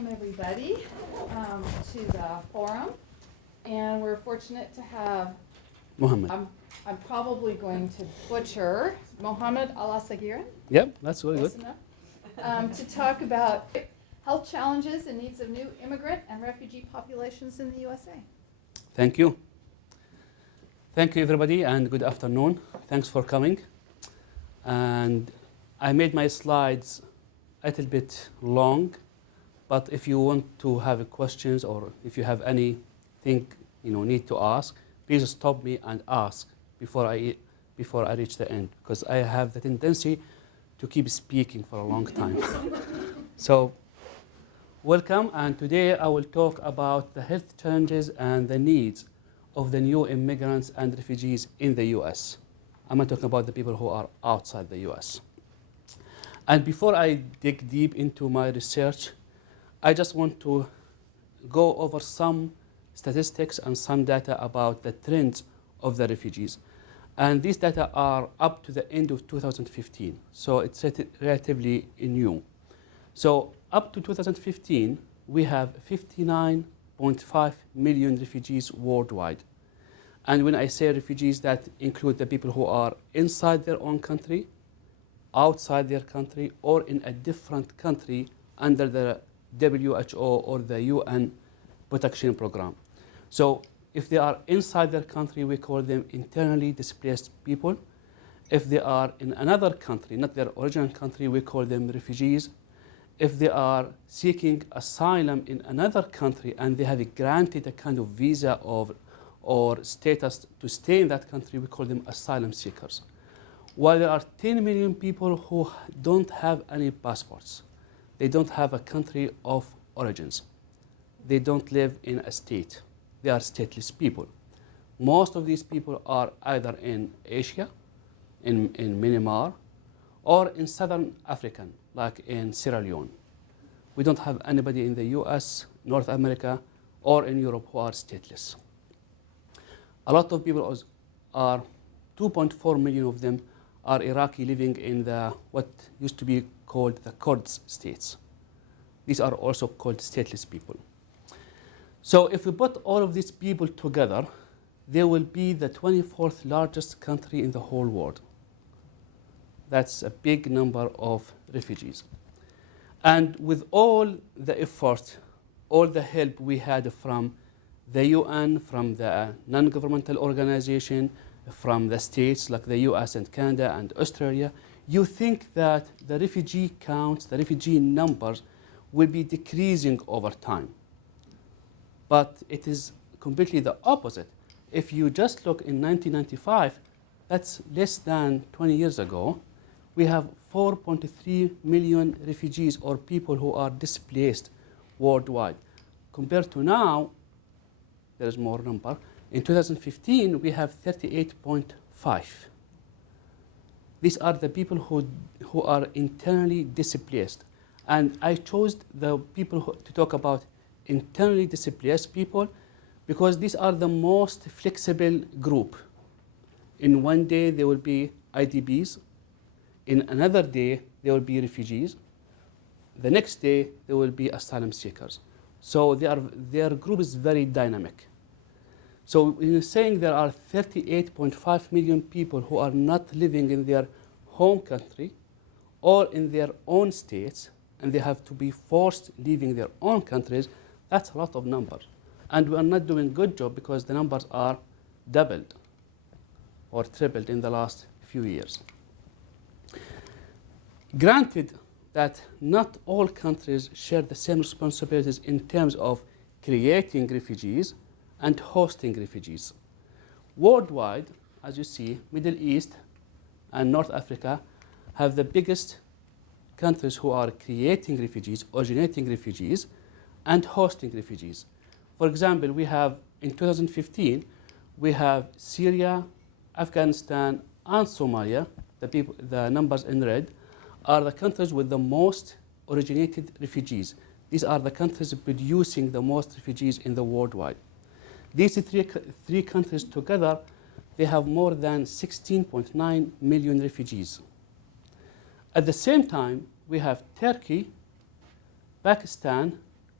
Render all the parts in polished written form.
welcome everybody to the forum. And we're fortunate to have Mohammad. I'm probably going to butcher Mohammad Alasgheirin. Yep, that's very good. To talk about health challenges and needs of new immigrant and refugee populations in the USA. Thank you. Thank you, everybody, and good afternoon. Thanks for coming. And I made my slides a little bit long, but if you want to have questions or if you have anything need to ask, please stop me and ask before I reach the end, because I have the tendency to keep speaking for a long time. So, welcome, and today I will talk about the health challenges and the needs of the new immigrants and refugees in the US. I'm going to talk about the people who are outside the US. And before I dig deep into my research, I just want to go over some statistics and some data about the trends of the refugees. And these data are up to the end of 2015, so it's relatively new. So up to 2015, we have 59.5 million refugees worldwide. And when I say refugees, that include the people who are inside their own country, outside their country, or in a different country under the WHO or the UN protection program. So if they are inside their country, we call them internally displaced people. If they are in another country, not their original country, we call them refugees. If they are seeking asylum in another country and they have granted a kind of visa or status to stay in that country, we call them asylum seekers. While there are 10 million people who don't have any passports, they don't have a country of origins, they don't live in a state, they are stateless people. Most of these people are either in Asia, in Myanmar, or in Southern Africa, like in Sierra Leone. We don't have anybody in the US, North America, or in Europe who are stateless. A lot of people are 2.4 million of them are Iraqi living in what used to be called the Kurds states. These are also called stateless people. So if we put all of these people together, they will be the 24th largest country in the whole world. That's a big number of refugees. And with all the effort, all the help we had from the UN, from the non-governmental organization, from the states like the US and Canada and Australia, you think that the refugee counts, the refugee numbers will be decreasing over time. But it is completely the opposite. If you just look in 1995, that's less than 20 years ago, we have 4.3 million refugees or people who are displaced worldwide. Compared to now, there is more number. In 2015, we have 38.5. These are the people who are internally displaced. And I chose the people to talk about internally displaced people because these are the most flexible group. In one day, there will be IDPs. In another day, there will be refugees. The next day, there will be asylum seekers. So their group is very dynamic. So in saying there are 38.5 million people who are not living in their home country or in their own states, and they have to be forced leaving their own countries, that's a lot of numbers. And we are not doing a good job because the numbers are doubled or tripled in the last few years. Granted that not all countries share the same responsibilities in terms of creating refugees and hosting refugees. Worldwide, as you see, Middle East and North Africa have the biggest countries who are creating refugees, originating refugees, and hosting refugees. For example, we have, in 2015, we have Syria, Afghanistan, and Somalia. The numbers in red are the countries with the most originated refugees. These are the countries producing the most refugees in the worldwide. These three countries together, they have more than 16.9 million refugees. At the same time, we have Turkey, Pakistan,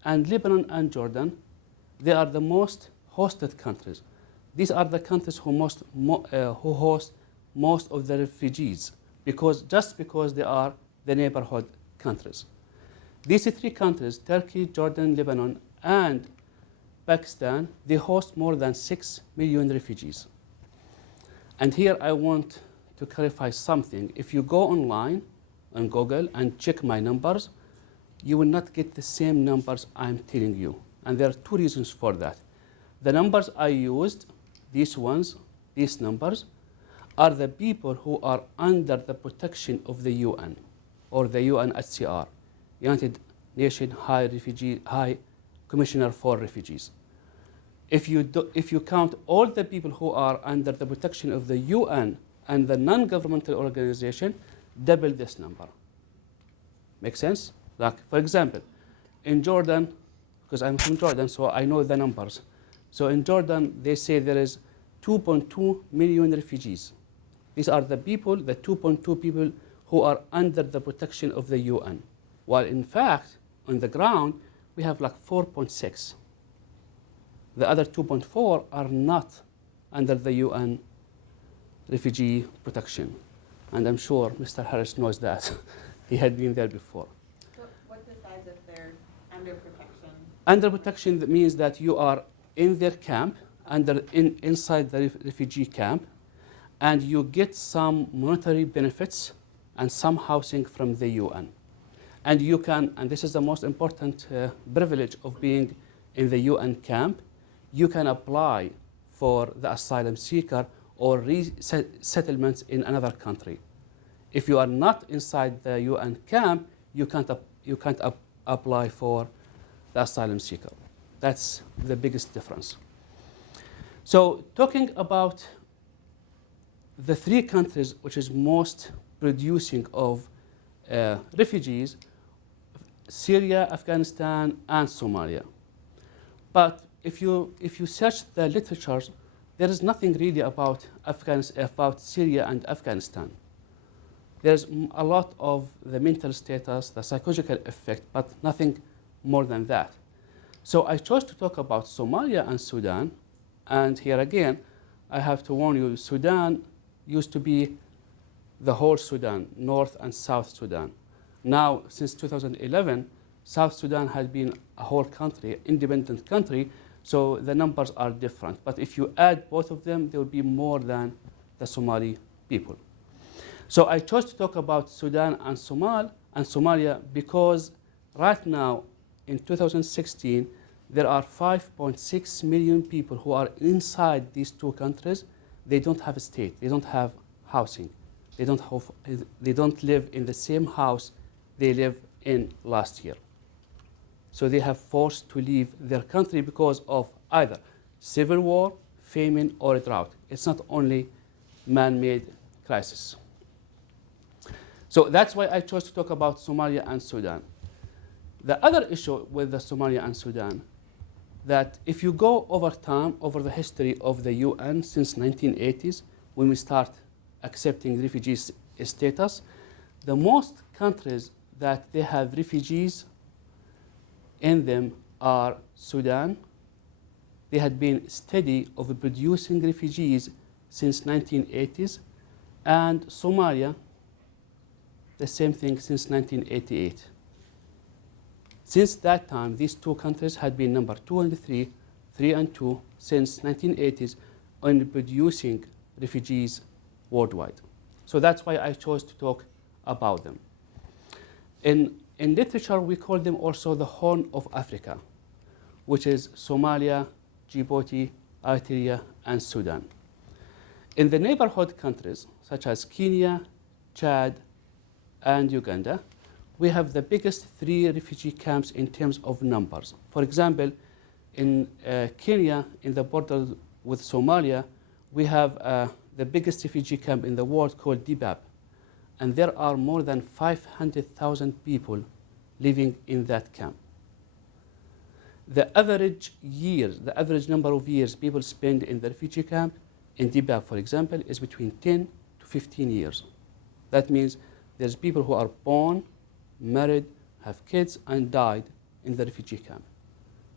and Lebanon and Jordan, they are the most hosted countries. These are the countries who host most of the refugees just because they are the neighborhood countries. These three countries, Turkey, Jordan, Lebanon, and Pakistan, they host more than 6 million refugees. And here I want to clarify something. If you go online on Google and check my numbers, you will not get the same numbers I'm telling you. And there are two reasons for that. The numbers I used, these numbers, are the people who are under the protection of the UN or the UNHCR, United Nations High Commissioner for Refugees. If you count all the people who are under the protection of the UN and the non-governmental organization, double this number. Make sense? Like, for example, in Jordan, because I'm from Jordan, so I know the numbers. So in Jordan, they say there is 2.2 million refugees. These are the people, the 2.2 people who are under the protection of the UN. While in fact, on the ground, we have like 4.6. The other 2.4 are not under the UN refugee protection. And I'm sure Mr. Harris knows that. He had been there before. So what decides if they're under protection? Under protection, that means that you are in their camp, inside the refugee camp, and you get some monetary benefits and some housing from the UN. And you can, and this is the most important privilege of being in the UN camp, you can apply for the asylum seeker or resettlements in another country. If you are not inside the UN camp, you can't apply for the asylum seeker. That's the biggest difference. So talking about the three countries which is most producing of refugees, Syria, Afghanistan, and Somalia. But if you search the literature, there is nothing really about Syria and Afghanistan. There's a lot of the mental status, the psychological effect, but nothing more than that. So I chose to talk about Somalia and Sudan. And here again, I have to warn you, Sudan used to be the whole Sudan, North and South Sudan. Now, since 2011, South Sudan has been a whole country, independent country, so the numbers are different. But if you add both of them, there will be more than the Somali people. So I chose to talk about Sudan and Somalia because right now, in 2016, there are 5.6 million people who are inside these two countries. They don't have a state. They don't have housing. They don't live in the same house they lived in last year. So they have forced to leave their country because of either civil war, famine, or drought. It's not only man-made crisis. So that's why I chose to talk about Somalia and Sudan. The other issue with the Somalia and Sudan, that if you go over time, over the history of the UN since 1980s, when we start accepting refugee status, the most countries that they have refugees in them are Sudan. They had been steady of producing refugees since 1980s, and Somalia, the same thing since 1988. Since that time, these two countries had been number 2 and 3 and 2 since 1980s on producing refugees worldwide. So that's why I chose to talk about them. In literature, we call them also the Horn of Africa, which is Somalia, Djibouti, Eritrea, and Sudan. In the neighborhood countries, such as Kenya, Chad, and Uganda, we have the biggest 3 refugee camps in terms of numbers. For example, in Kenya, in the border with Somalia, we have the biggest refugee camp in the world called Dibab. And there are more than 500,000 people living in that camp. The average number of years people spend in the refugee camp in Dibab, for example, is between 10 to 15 years. That means there's people who are born, married, have kids, and died in the refugee camp.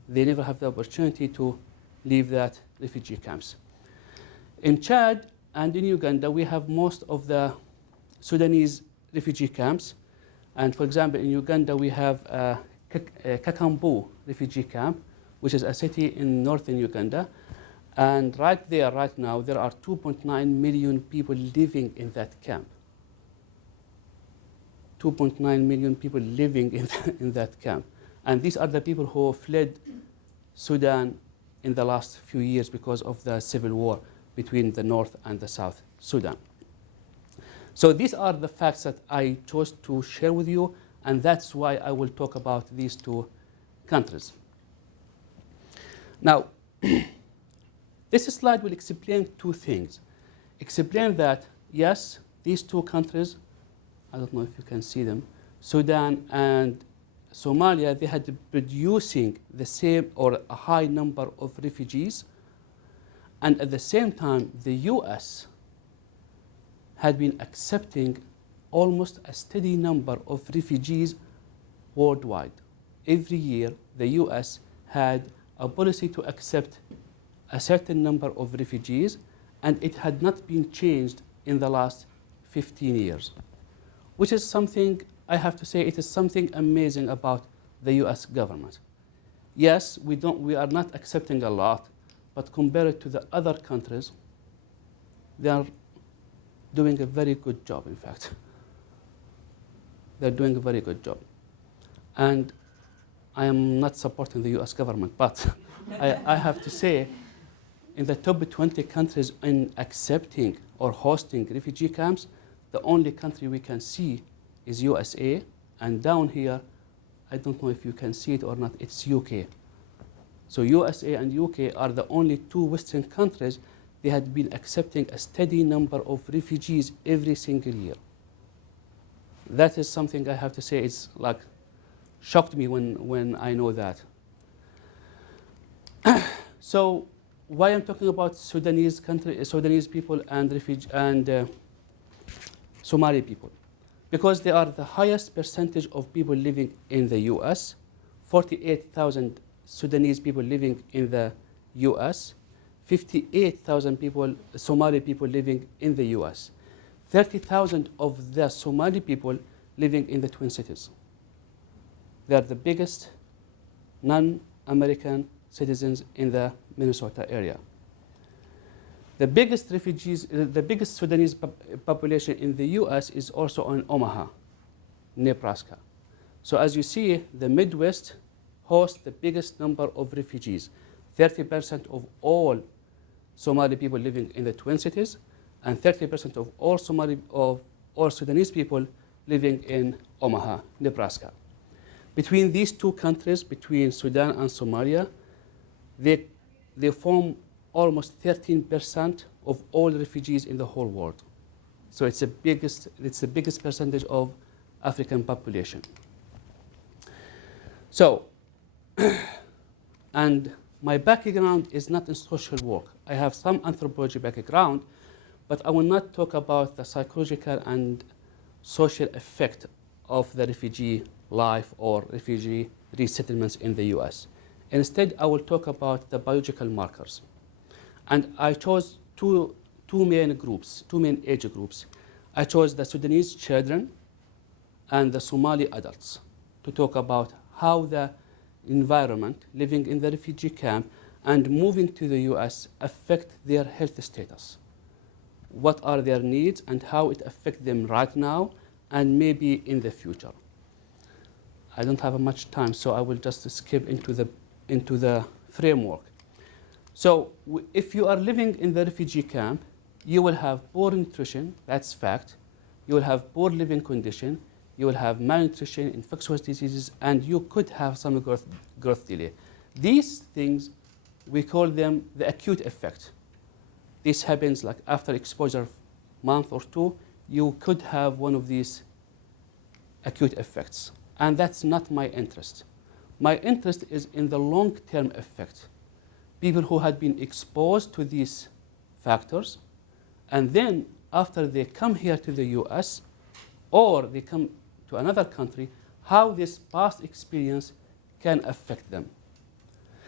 they never have the opportunity to leave that refugee camps. In Chad and in Uganda, we have most of the Sudanese refugee camps. And for example, in Uganda, we have Kakambu refugee camp, which is a city in northern Uganda. And right there, right now, there are 2.9 million people living in that camp. 2.9 million people living in that camp. And these are the people who fled Sudan in the last few years because of the civil war between the North and the South Sudan. So these are the facts that I chose to share with you, and that's why I will talk about these two countries. Now, this slide will explain two things. Explain that, yes, these two countries, I don't know if you can see them, Sudan and Somalia, they had producing the same or a high number of refugees, and at the same time, the US had been accepting almost a steady number of refugees worldwide. Every year, the US had a policy to accept a certain number of refugees, and it had not been changed in the last 15 years, which is something, I have to say, it is something amazing about the US government. Yes, we are not accepting a lot, but compared to the other countries, they are doing a very good job, in fact. They're doing a very good job. And I am not supporting the US government, but I have to say, in the top 20 countries in accepting or hosting refugee camps, the only country we can see is USA, and down here, I don't know if you can see it or not, it's UK. So USA and UK are the only two Western countries they had been accepting a steady number of refugees every single year. That is something I have to say, it's like shocked me when I know that. So why I'm talking about Sudanese people and Somali people? Because they are the highest percentage of people living in the US, 48,000 Sudanese people living in the US, 58,000 people, Somali people living in the US, 30,000 of the Somali people living in the Twin Cities. They are the biggest non-American citizens in the Minnesota area. The biggest Sudanese population in the US is also in Omaha, Nebraska. So as you see, the Midwest hosts the biggest number of refugees, 30% of all Somali people living in the Twin Cities, and 30% of all Sudanese people living in Omaha, Nebraska. Between these two countries, between Sudan and Somalia, they form almost 13% of all refugees in the whole world. So it's the biggest percentage of African population. So, and my background is not in social work. I have some anthropology background, but I will not talk about the psychological and social effect of the refugee life or refugee resettlements in the US. Instead, I will talk about the biological markers. And I chose two main age groups. I chose the Sudanese children and the Somali adults to talk about how the environment, living in the refugee camp and moving to the US, affect their health status. What are their needs and how it affects them right now and maybe in the future. I don't have much time, so I will just skip into the framework. So if you are living in the refugee camp, you will have poor nutrition, that's fact. You will have poor living condition. You will have malnutrition, infectious diseases, and you could have some growth delay. These things, we call them the acute effect. This happens like after exposure month or two, you could have one of these acute effects. And that's not my interest. My interest is in the long-term effect. People who had been exposed to these factors, and then after they come here to the US, or they come to another country, how this past experience can affect them.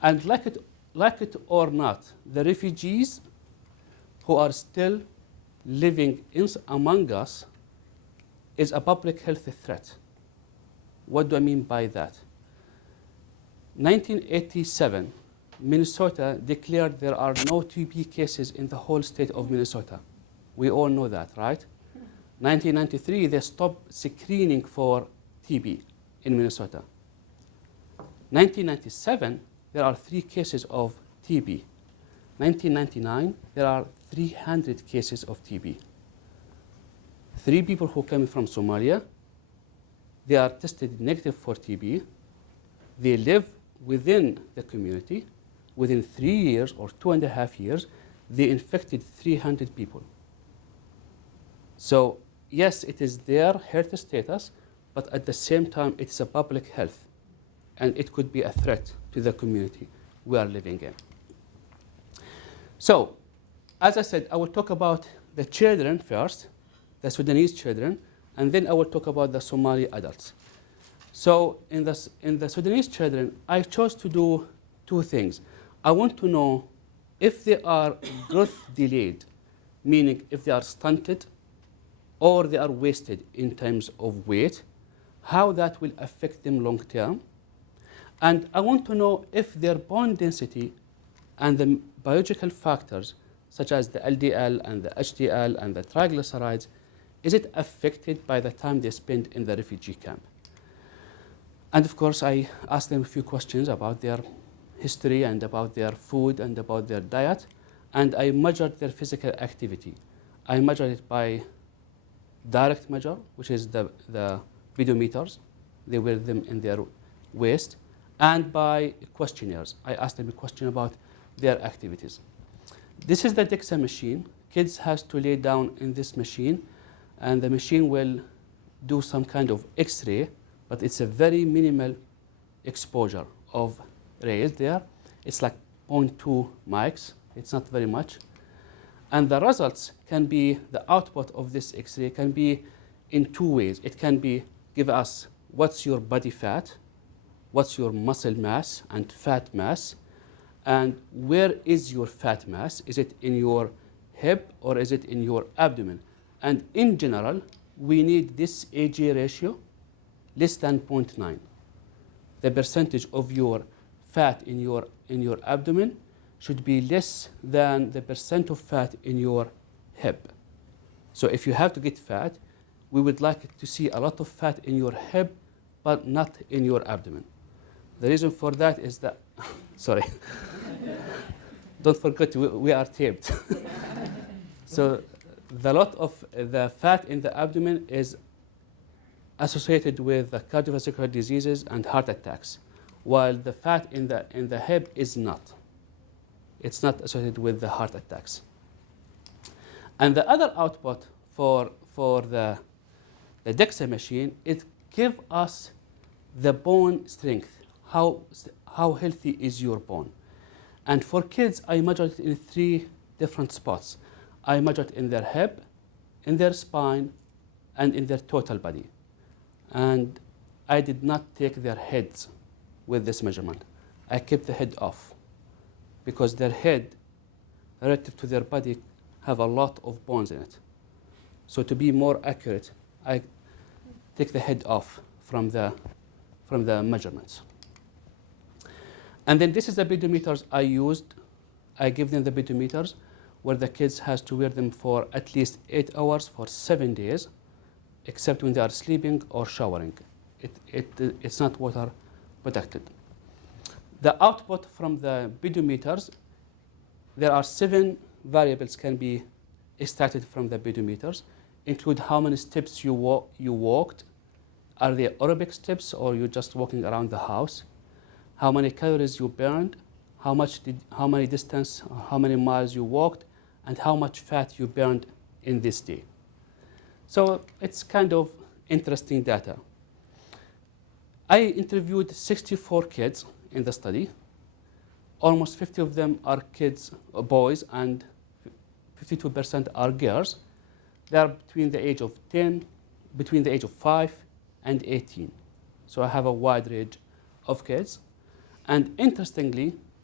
And like it or not, the refugees who are still living among us is a public health threat. What do I mean by that? 1987, Minnesota declared there are no TB cases in the whole state of Minnesota. We all know that, right? 1993, they stopped screening for TB in Minnesota. 1997, there are 3 cases of TB. 1999, there are 300 cases of TB. 3 people who came from Somalia, they are tested negative for TB. They live within the community. Within 3 years or 2.5 years, they infected 300 people. So yes, it is their health status, but at the same time, it is a public health, and it could be a threat to the community we are living in. So, as I said, I will talk about the children first, the Sudanese children, and then I will talk about the Somali adults. So in the Sudanese children, I chose to do 2 things. I want to know if they are growth delayed, meaning if they are stunted or they are wasted in terms of weight, how that will affect them long term. And I want to know if their bone density and the biological factors, such as the LDL and the HDL and the triglycerides, is it affected by the time they spend in the refugee camp? And of course, I asked them a few questions about their history and about their food and about their diet, and I measured their physical activity. I measured it by direct measure, which is the pedometers. They wear them in their waist, and by questionnaires. I asked them a question about their activities. This is the DEXA machine. Kids has to lay down in this machine, and the machine will do some kind of X-ray, but it's a very minimal exposure of rays there. It's like 0.2 mics. It's not very much. And the results can be, the output of this X-ray can be in 2 ways. It can be give us what's your body fat, what's your muscle mass and fat mass, and where is your fat mass? Is it in your hip or is it in your abdomen? And in general, we need this AG ratio less than 0.9. The percentage of your fat in your abdomen should be less than the percent of fat in your hip. So if you have to get fat, we would like to see a lot of fat in your hip, but not in your abdomen. The reason for that is that, sorry, don't forget we are taped. So the lot of the fat in the abdomen is associated with the cardiovascular diseases and heart attacks, while the fat in the hip is not. It's not associated with the heart attacks. And the other output for the DEXA machine, it gives us the bone strength, how healthy is your bone. And for kids, I measured it in 3 different spots. I measured in their hip, in their spine, and in their total body. And I did not take their heads with this measurement. I kept the head off because their head, relative to their body, have a lot of bones in it. So to be more accurate, I take the head off from the measurements. And then this is the pedometers I used. I give them the pedometers where the kids has to wear them for at least 8 hours for 7 days, except when they are sleeping or showering. It's not water protected. The output from the pedometers, there are 7 variables can be extracted from the pedometers, include how many steps you walked, are they aerobic steps or you're just walking around the house, how many calories you burned, how many distance, how many miles you walked, and how much fat you burned in this day. So it's kind of interesting data. I interviewed 64 kids in the study. Almost 50 of them are kids, boys, and 52% are girls. They are between the age of 5 and 18. So I have a wide range of kids. And interestingly,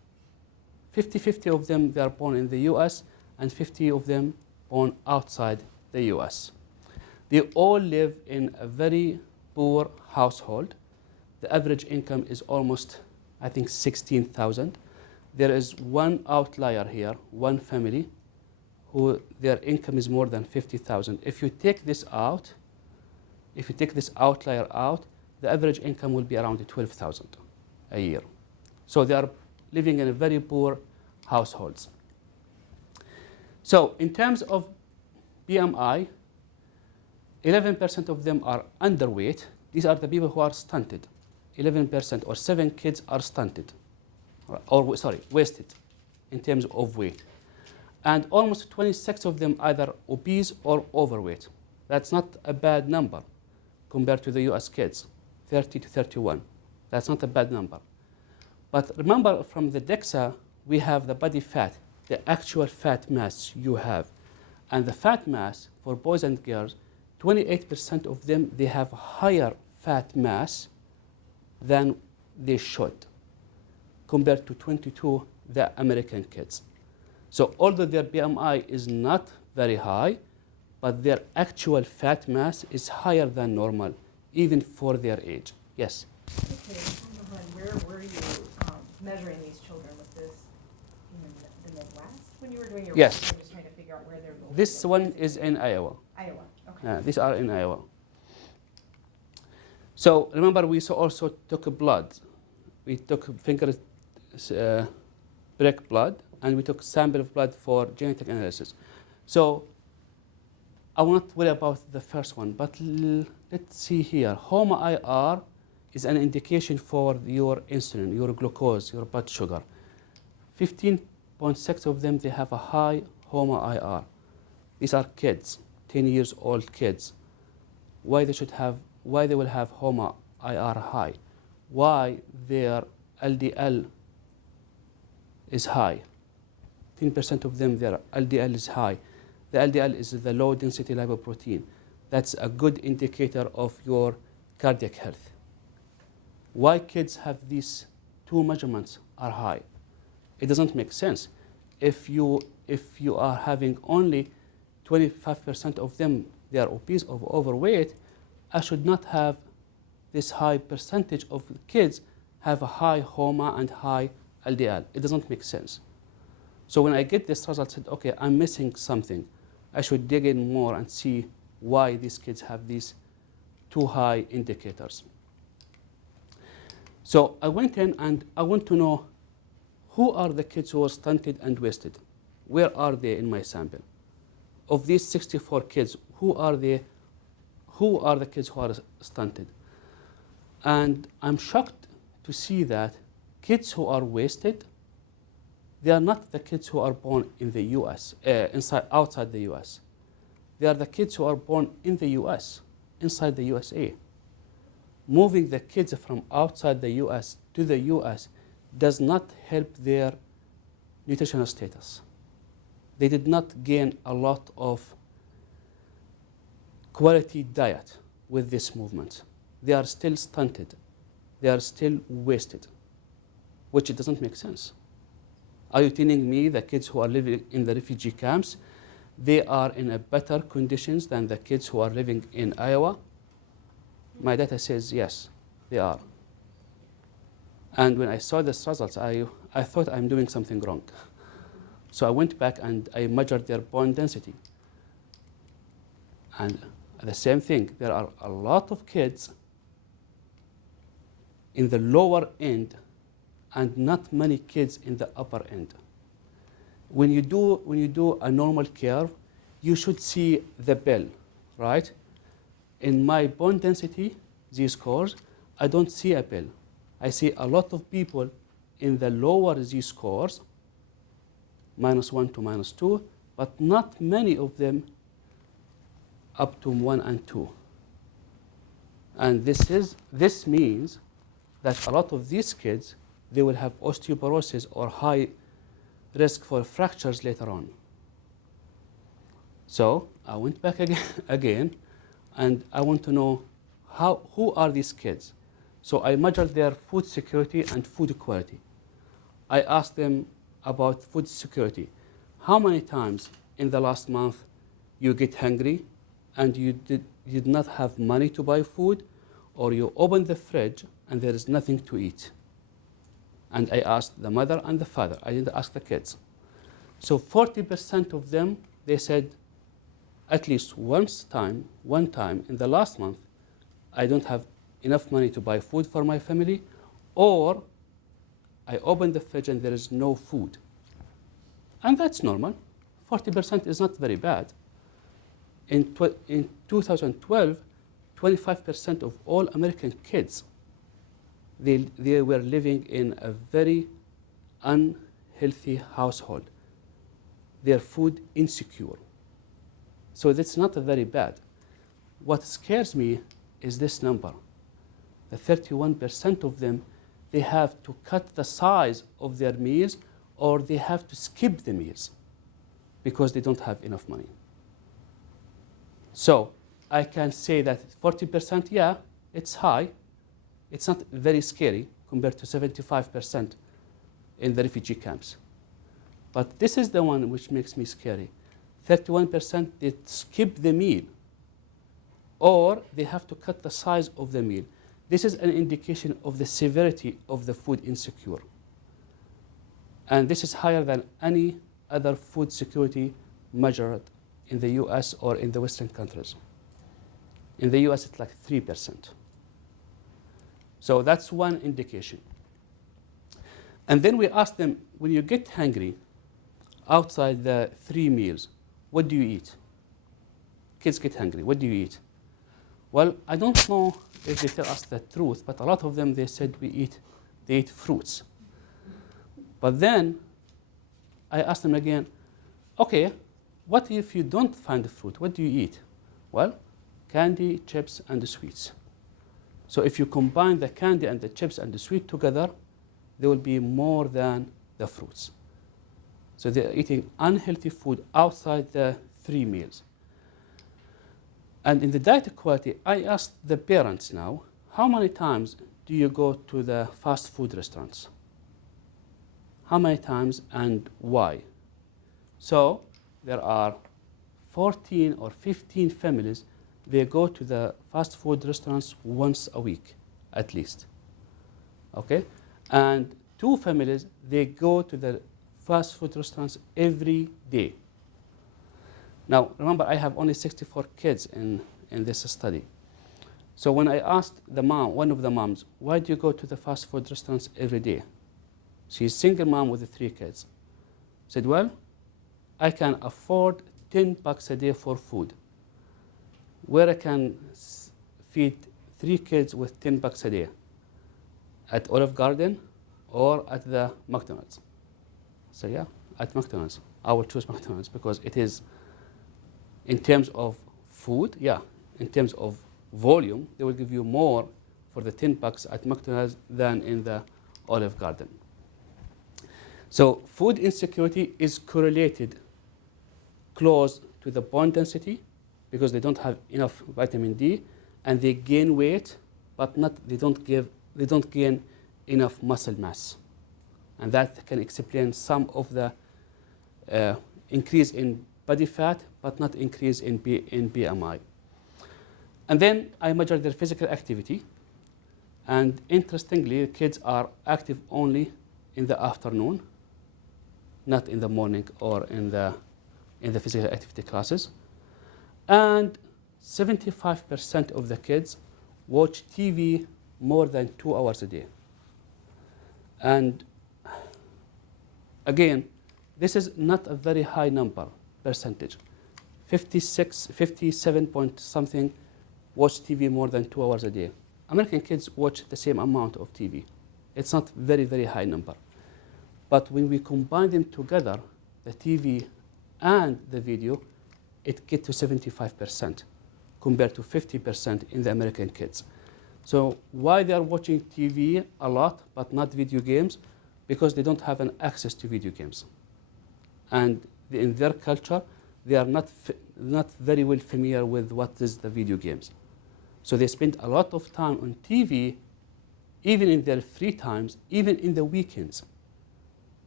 50-50 of them, they are born in the US, and 50 of them born outside the US. They all live in a very poor household. The average income is almost, I think, 16,000. There is one outlier here, one family, who their income is more than 50,000. If you take this out, if you take this outlier out, the average income will be around 12,000 a year. So they are living in a very poor households. So in terms of BMI, 11% of them are underweight. These are the people who are stunted. 11% or 7 kids are stunted, or sorry, wasted in terms of weight. And almost 26 of them either obese or overweight. That's not a bad number compared to the US kids, 30 to 31. That's not a bad number. But remember, from the DEXA, we have the body fat, the actual fat mass you have. And the fat mass for boys and girls, 28% of them, they have higher fat mass than they should, compared to 22, the American kids. So although their BMI is not very high, but their actual fat mass is higher than normal, even for their age. Yes? Okay, where were you measuring these children? Was this in the Midwest when you were doing your Yes. work? I'm just trying to figure out where they're located. This one is in Iowa. Iowa, okay. These are in Iowa. So remember, we also took blood. We took finger prick blood, and we took sample of blood for genetic analysis. So I will not worry about the first one, but let's see here. HOMA-IR is an indication for your insulin, your glucose, your blood sugar. 15.6 of them, they have a high HOMA-IR. These are kids, 10 years old kids. Why they will have HOMA-IR high? Why their LDL is high? 10% of them, their LDL is high. The LDL is the low density lipoprotein. That's a good indicator of your cardiac health. Why kids have these two measurements are high? It doesn't make sense. If you are having only 25% of them, they are obese or overweight, I should not have this high percentage of kids have a high HOMA and high LDL. It doesn't make sense. So when I get this result, I said, okay, I'm missing something. I should dig in more and see why these kids have these too high indicators. So I went in and I want to know who are the kids who are stunted and wasted. Where are they in my sample? Of these 64 kids, who are the kids who are stunted? And I'm shocked to see that kids who are wasted, they are not the kids who are born in the US, outside the US. They are the kids who are born in the US, inside the USA. Moving the kids from outside the US to the US does not help their nutritional status. They did not gain a lot of quality diet with this movement. They are still stunted. They are still wasted, which doesn't make sense. Are you telling me the kids who are living in the refugee camps, they are in a better conditions than the kids who are living in Iowa? My data says yes, they are. And when I saw these results, I thought I'm doing something wrong. So I went back and I measured their bone density. And the same thing, there are a lot of kids in the lower end and not many kids in the upper end. When you do a normal curve, you should see the bell, right? In my bone density, z-scores, I don't see a bell. I see a lot of people in the lower z-scores, -1 to -2, but not many of them up to 1 and 2. And this means that a lot of these kids, they will have osteoporosis or high risk for fractures later on. So I went back again, and I want to know who are these kids. So I measured their food security and food quality. I asked them about food security. How many times in the last month you get hungry and you did not have money to buy food, or you open the fridge and there is nothing to eat? And I asked the mother and the father. I didn't ask the kids. So 40% of them, they said at least one time in the last month, I don't have enough money to buy food for my family, or I open the fridge and there is no food. And that's normal. 40% is not very bad. In 2012, 25% of all American kids, they were living in a very unhealthy household. They're food insecure. So that's not very bad. What scares me is this number. The 31% of them, they have to cut the size of their meals, or they have to skip the meals because they don't have enough money. So I can say that 40%, yeah, it's high. It's not very scary compared to 75% in the refugee camps. But this is the one which makes me scary. 31%, they skip the meal, or they have to cut the size of the meal. This is an indication of the severity of the food insecure. And this is higher than any other food security measured in the US or in the Western countries. In the US, it's like 3%. So that's one indication. And then we ask them, when you get hungry outside the 3 meals, what do you eat? Kids get hungry, what do you eat? Well, I don't know if they tell us the truth, but a lot of them, they said they eat fruits. But then I asked them again, okay, what if you don't find the fruit? What do you eat? Well, candy, chips, and the sweets. So if you combine the candy and the chips and the sweet together, there will be more than the fruits. So they're eating unhealthy food outside the 3 meals. And in the diet equality, I asked the parents now, how many times do you go to the fast food restaurants? How many times and why? So there are 14 or 15 families, they go to the fast food restaurants once a week, at least. Okay? And 2 families, they go to the fast food restaurants every day. Now, remember, I have only 64 kids in this study. So when I asked the mom, one of the moms, why do you go to the fast food restaurants every day? She's a single mom with 3 kids. Said, well, I can afford $10 a day for food, where I can feed 3 kids with $10 a day at Olive Garden or at the McDonald's. So yeah, at McDonald's. I will choose McDonald's because it is, in terms of food, yeah, in terms of volume, they will give you more for the $10 at McDonald's than in the Olive Garden. So food insecurity is correlated close to the bone density because they don't have enough vitamin D, and they gain weight, but they don't gain enough muscle mass. And that can explain some of the increase in body fat, but not increase in BMI. And then I measure their physical activity. And interestingly, kids are active only in the afternoon, not in the morning or in the physical activity classes. And 75% of the kids watch TV more than 2 hours a day. And again, this is not a very high percentage. 57 point something watch TV more than 2 hours a day. American kids watch the same amount of TV. It's not very, very high number. But when we combine them together, the TV and the video, it gets to 75% compared to 50% in the American kids. So why they are watching TV a lot but not video games? Because they don't have an access to video games. And in their culture, they are not very well familiar with what is the video games. So they spend a lot of time on TV, even in their free times, even in the weekends.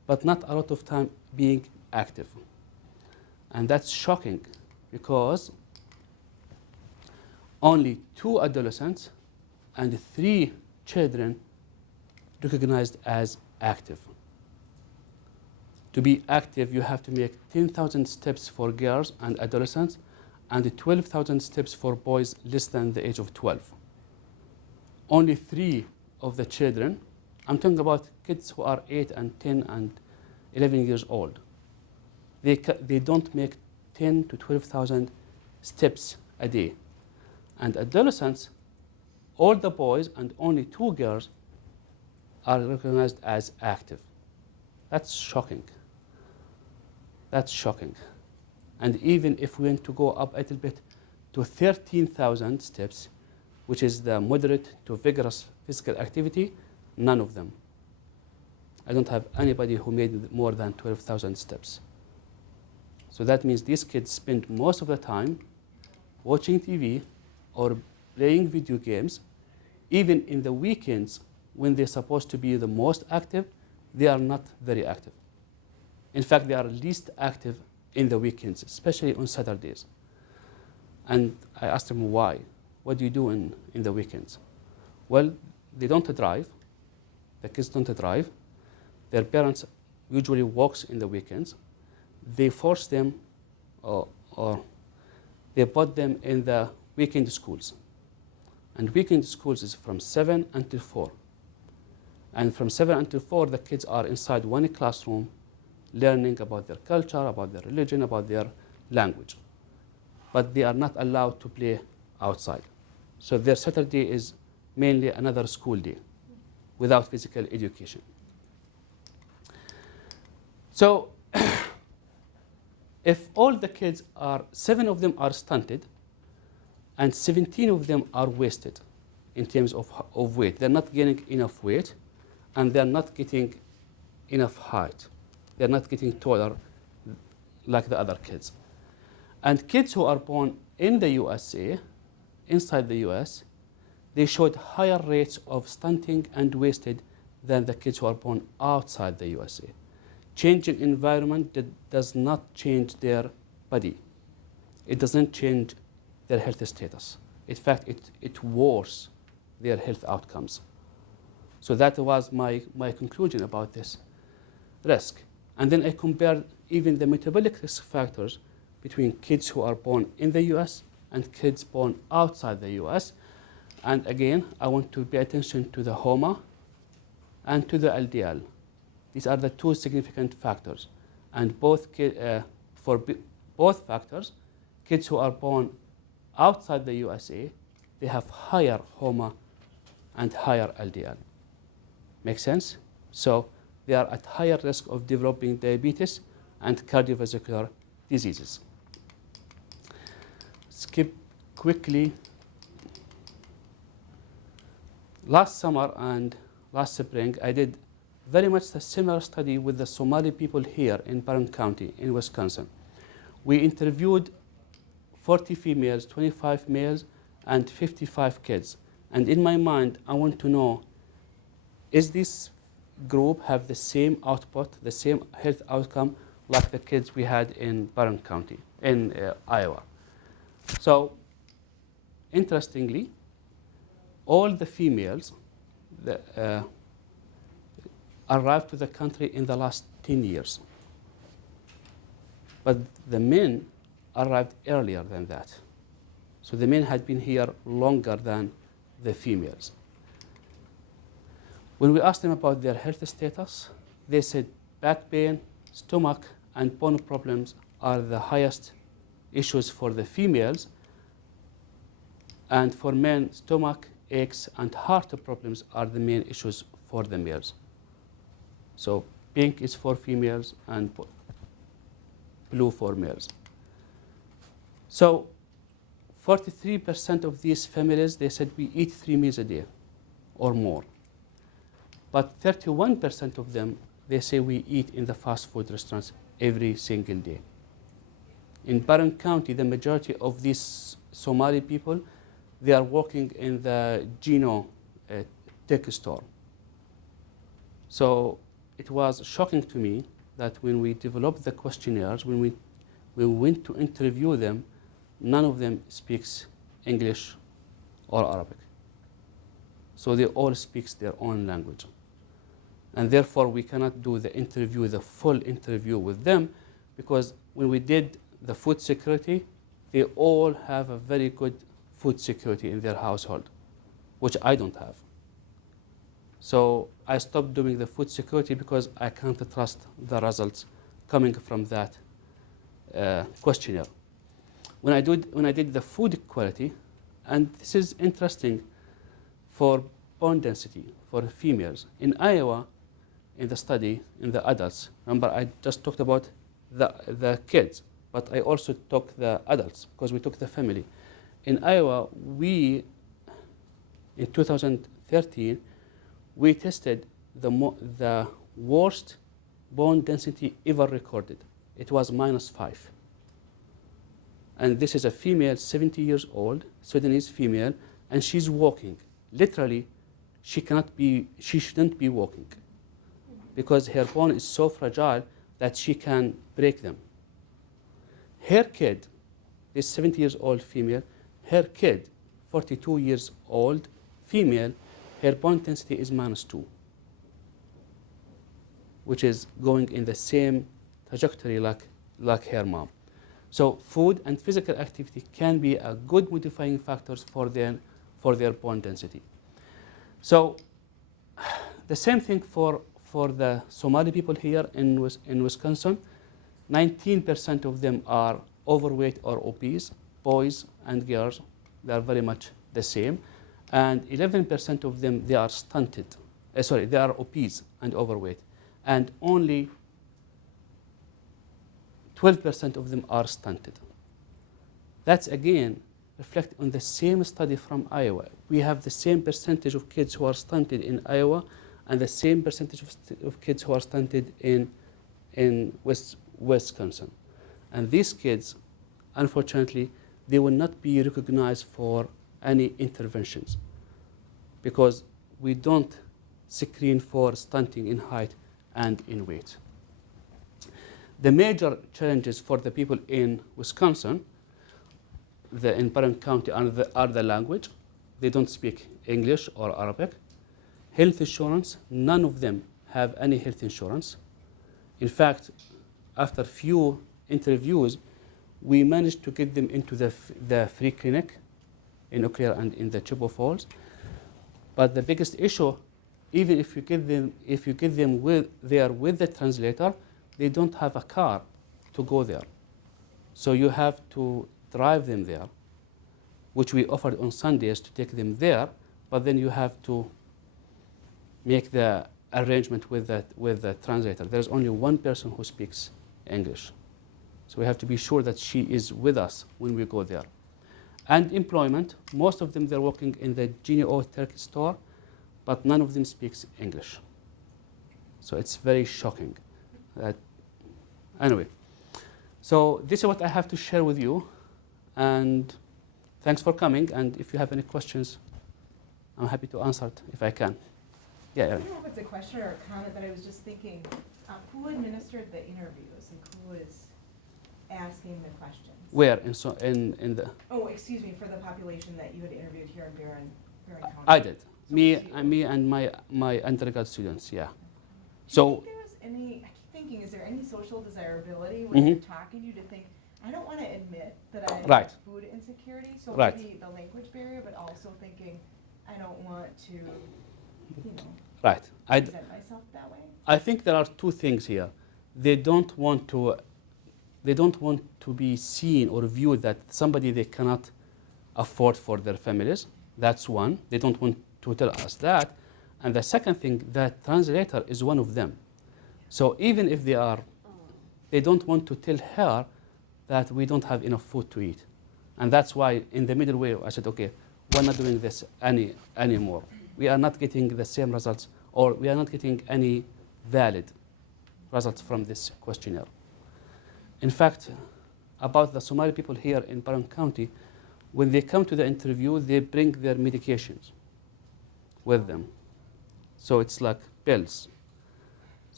but not a lot of time being active. And that's shocking because only 2 adolescents and 3 children recognized as active. To be active, you have to make 10,000 steps for girls and adolescents and 12,000 steps for boys less than the age of 12. Only 3 of the children, I'm talking about kids who are 8 and 10 and 11 years old, they don't make 10 to 12,000 steps a day. And adolescents, all the boys and only 2 girls are recognized as active. That's shocking. That's shocking. And even if we want to go up a little bit to 13,000 steps, which is the moderate to vigorous physical activity, none of them. I don't have anybody who made more than 12,000 steps. So that means these kids spend most of the time watching TV or playing video games. Even in the weekends, when they're supposed to be the most active, they are not very active. In fact, they are least active in the weekends, especially on Saturdays. And I asked them why. What do you do in the weekends? Well, they don't drive. The kids don't drive. Their parents usually walks in the weekends. They force them or they put them in the weekend schools. And weekend schools is from 7 until 4. And from 7 until 4, the kids are inside one classroom learning about their culture, about their religion, about their language. But they are not allowed to play outside. So their Saturday is mainly another school day without physical education. So if all the kids are, 7 of them are stunted and 17 of them are wasted in terms of weight. They're not gaining enough weight and they're not getting enough height. They're not getting taller like the other kids. And kids who are born in the USA, inside the US, they showed higher rates of stunting and wasted than the kids who are born outside the USA. Changing environment does not change their body. It doesn't change their health status. In fact, it worsens their health outcomes. So that was my conclusion about this risk. And then I compared even the metabolic risk factors between kids who are born in the US and kids born outside the US. And again, I want to pay attention to the HOMA and to the LDL. These are the 2 significant factors. And for both factors, kids who are born outside the USA, they have higher HOMA and higher LDL. Make sense? So they are at higher risk of developing diabetes and cardiovascular diseases. Skip quickly. Last summer and last spring, I did very much a similar study with the Somali people here in Barron County in Wisconsin. We interviewed 40 females, 25 males, and 55 kids. And in my mind, I want to know, is this group have the same output, the same health outcome like the kids we had in Barron County, in Iowa? So, interestingly, all the females arrived to the country in the last 10 years. But the men arrived earlier than that. So the men had been here longer than the females. When we asked them about their health status, they said back pain, stomach, and bone problems are the highest issues for the females. And for men, stomach aches and heart problems are the main issues for the males. So pink is for females and blue for males. So 43% of these families, they said we eat 3 meals a day or more. But 31% of them, they say we eat in the fast food restaurants every single day. In Barron County, the majority of these Somali people, they are working in the Gino tech store. So it was shocking to me that when we developed the questionnaires, when we went to interview them, none of them speaks English or Arabic. So they all speak their own language. And therefore, we cannot do the interview, the full interview with them, because when we did the food security, they all have a very good food security in their household, which I don't have. So I stopped doing the food security because I can't trust the results coming from that questionnaire. When I did the food quality, and this is interesting for bone density for females. In Iowa, in the study, in the adults, remember I just talked about the kids, but I also took the adults because we took the family. In Iowa, in 2013, we tested the worst bone density ever recorded. It was -5. And this is a female, 70 years old, Sudanese female, and she's walking. Literally, she shouldn't be walking because her bone is so fragile that she can break them. Her kid, this 70 years old female, her kid, 42 years old female, her bone density is -2, which is going in the same trajectory like her mom. So food and physical activity can be a good modifying factors for their bone density. So the same thing for the Somali people here in Wisconsin. 19% of them are overweight or obese, boys and girls. They are very much the same. And 11% of them, they are stunted. They are obese and overweight. And only 12% of them are stunted. That's again reflect on the same study from Iowa. We have the same percentage of kids who are stunted in Iowa and the same percentage of kids who are stunted in Wisconsin. And these kids, unfortunately, they will not be recognized for any interventions because we don't screen for stunting in height and in weight. The major challenges for the people in Wisconsin, in Barron County, are the language. They don't speak English or Arabic. Health insurance, none of them have any health insurance. In fact, after few interviews, we managed to get them into the free clinic in Eau Claire and in the Chippewa Falls. But the biggest issue, even if you get them there with the translator, they don't have a car to go there. So you have to drive them there, which we offered on Sundays to take them there, but then you have to make the arrangement with the translator. There's only one person who speaks English. So we have to be sure that she is with us when we go there. And employment, most of them, they're working in the GNO turkey store, but none of them speaks English. So it's very shocking. Anyway, so this is what I have to share with you. And thanks for coming. And if you have any questions, I'm happy to answer it if I can. Yeah, I don't know if it's a question or a comment, but I was just thinking, who administered the interviews and who is asking the questions? Where? In the... Oh, excuse me, for the population that you had interviewed here in Barron County. I did. So Me and my undergrad students, yeah. Do you So think there was any, I keep thinking, is there any social desirability when they're talking to you to think, I don't want to admit that I Right. have food insecurity, so Right. maybe the language barrier, but also thinking, I don't want to, right. present myself that way? I think there are two things here. They don't want to be seen or viewed that somebody they cannot afford for their families. That's one. They don't want to tell us that. And the second thing, that translator is one of them. So even if they don't want to tell her that we don't have enough food to eat. And that's why in the middle way, I said, okay, we're not doing this anymore. We are not getting the same results, or we are not getting any valid results from this questionnaire. In fact, about the Somali people here in Barron County, when they come to the interview, they bring their medications with them. So it's like pills.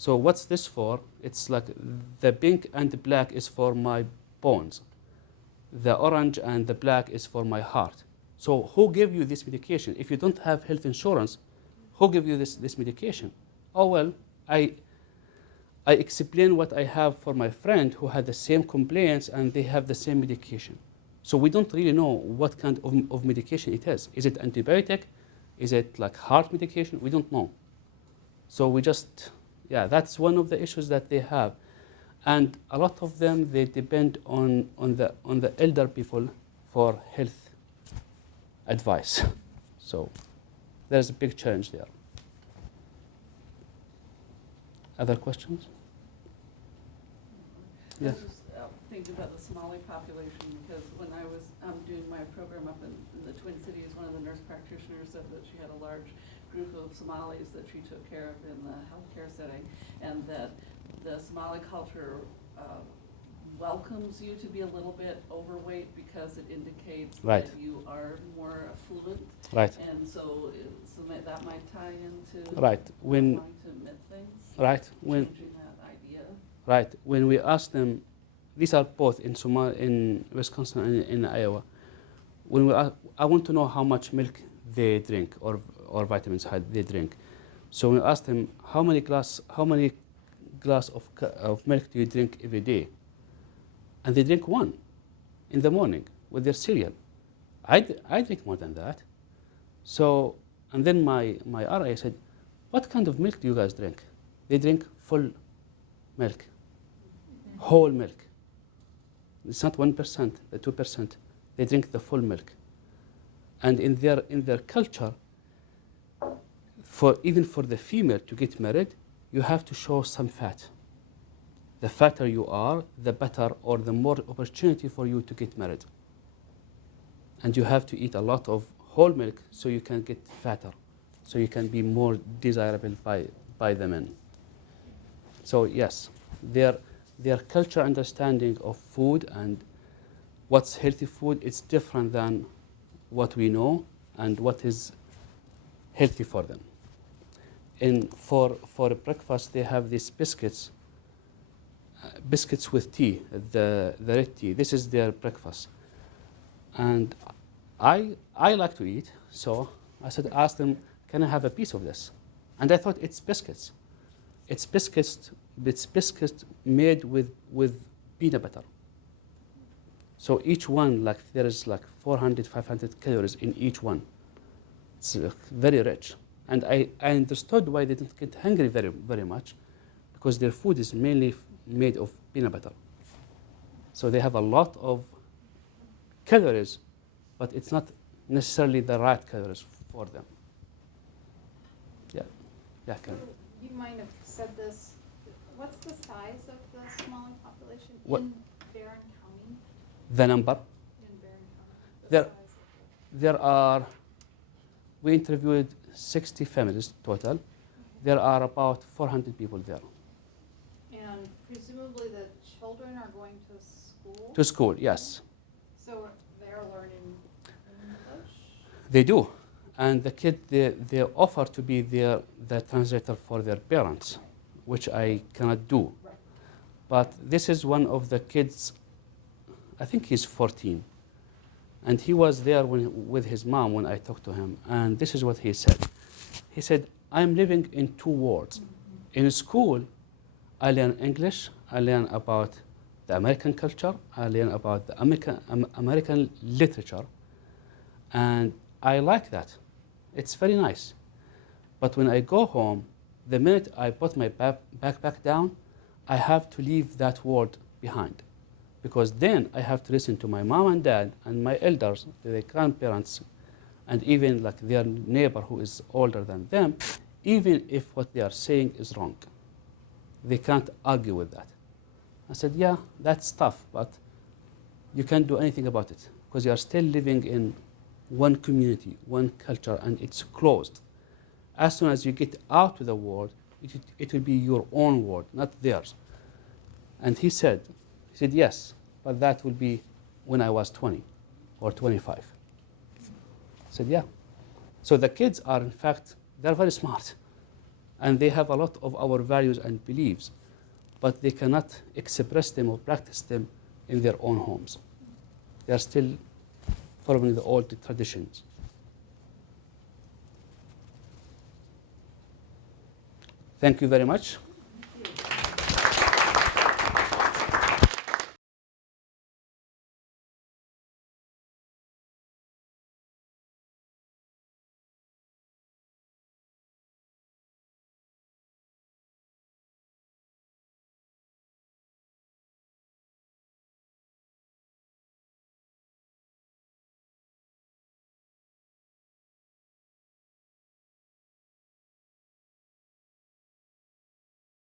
So what's this for? It's like the pink and the black is for my bones. The orange and the black is for my heart. So who gave you this medication? If you don't have health insurance, who gave you this medication? Oh, well, I explain what I have for my friend who had the same complaints and they have the same medication. So we don't really know what kind of medication it is. Is it antibiotic? Is it like heart medication? We don't know. So we just, yeah, that's one of the issues that they have. And a lot of them, they depend on the elder people for health advice. So there's a big challenge there. Other questions? I Yeah. was just thinking about the Somali population, because when I was doing my program up in the Twin Cities, one of the nurse practitioners said that she had a large group of Somalis that she took care of in the healthcare setting, and that the Somali culture welcomes you to be a little bit overweight because it indicates Right. that you are more affluent. Right. And so that might tie into Right. When wanting to admit things, right when changing that idea. right when we ask them, these are both in Wisconsin and in Iowa. When we ask, I want to know how much milk they drink or vitamins they drink. So we ask them how many glass of milk do you drink every day? And they drink one in the morning with their cereal. I drink more than that. So, and then my RA said, what kind of milk do you guys drink? They drink full milk, whole milk. It's not 1%, the 2%. They drink the full milk. And in their culture, even for the female to get married, you have to show some fat. The fatter you are, the better or the more opportunity for you to get married. And you have to eat a lot of whole milk so you can get fatter, so you can be more desirable by the men. So yes, their culture understanding of food and what's healthy food is different than what we know and what is healthy for them. For breakfast, they have these biscuits with tea, the red tea. This is their breakfast. And I like to eat, so I asked them, can I have a piece of this? And I thought it's biscuits. It's biscuits made with peanut butter. So each one, there is 400, 500 calories in each one. It's very rich. And I understood why they didn't get hungry very, very much, because their food is mainly made of peanut butter. So they have a lot of calories, but it's not necessarily the right calories for them. Yeah, Karen. You might have said this. What's the size of the Somali population What? in Barron County? The number, In Barron County. There- The size of there are, we interviewed 60 families total. There are about 400 people there. And presumably the children are going to school? To school, yes. So they're learning English? They do. And the kid, they offer to be the translator for their parents, which I cannot do. Right. But this is one of the kids, I think he's 14. And he was there with his mom when I talked to him. And this is what he said. He said, I'm living in two worlds. In school, I learn English, I learn about the American culture, I learn about the American literature, and I like that. It's very nice. But when I go home, the minute I put my backpack down, I have to leave that world behind. Because then I have to listen to my mom and dad and my elders, their grandparents, and even their neighbor who is older than them, even if what they are saying is wrong. They can't argue with that. I said, yeah, that's tough, but you can't do anything about it because you are still living in one community, one culture, and it's closed. As soon as you get out to the world, it will be your own world, not theirs. And he said, yes, but that will be when I was 20 or 25. I said, yeah. So the kids are, in fact, they're very smart. and they have a lot of our values and beliefs, but they cannot express them or practice them in their own homes. They are still following the old traditions. Thank you very much.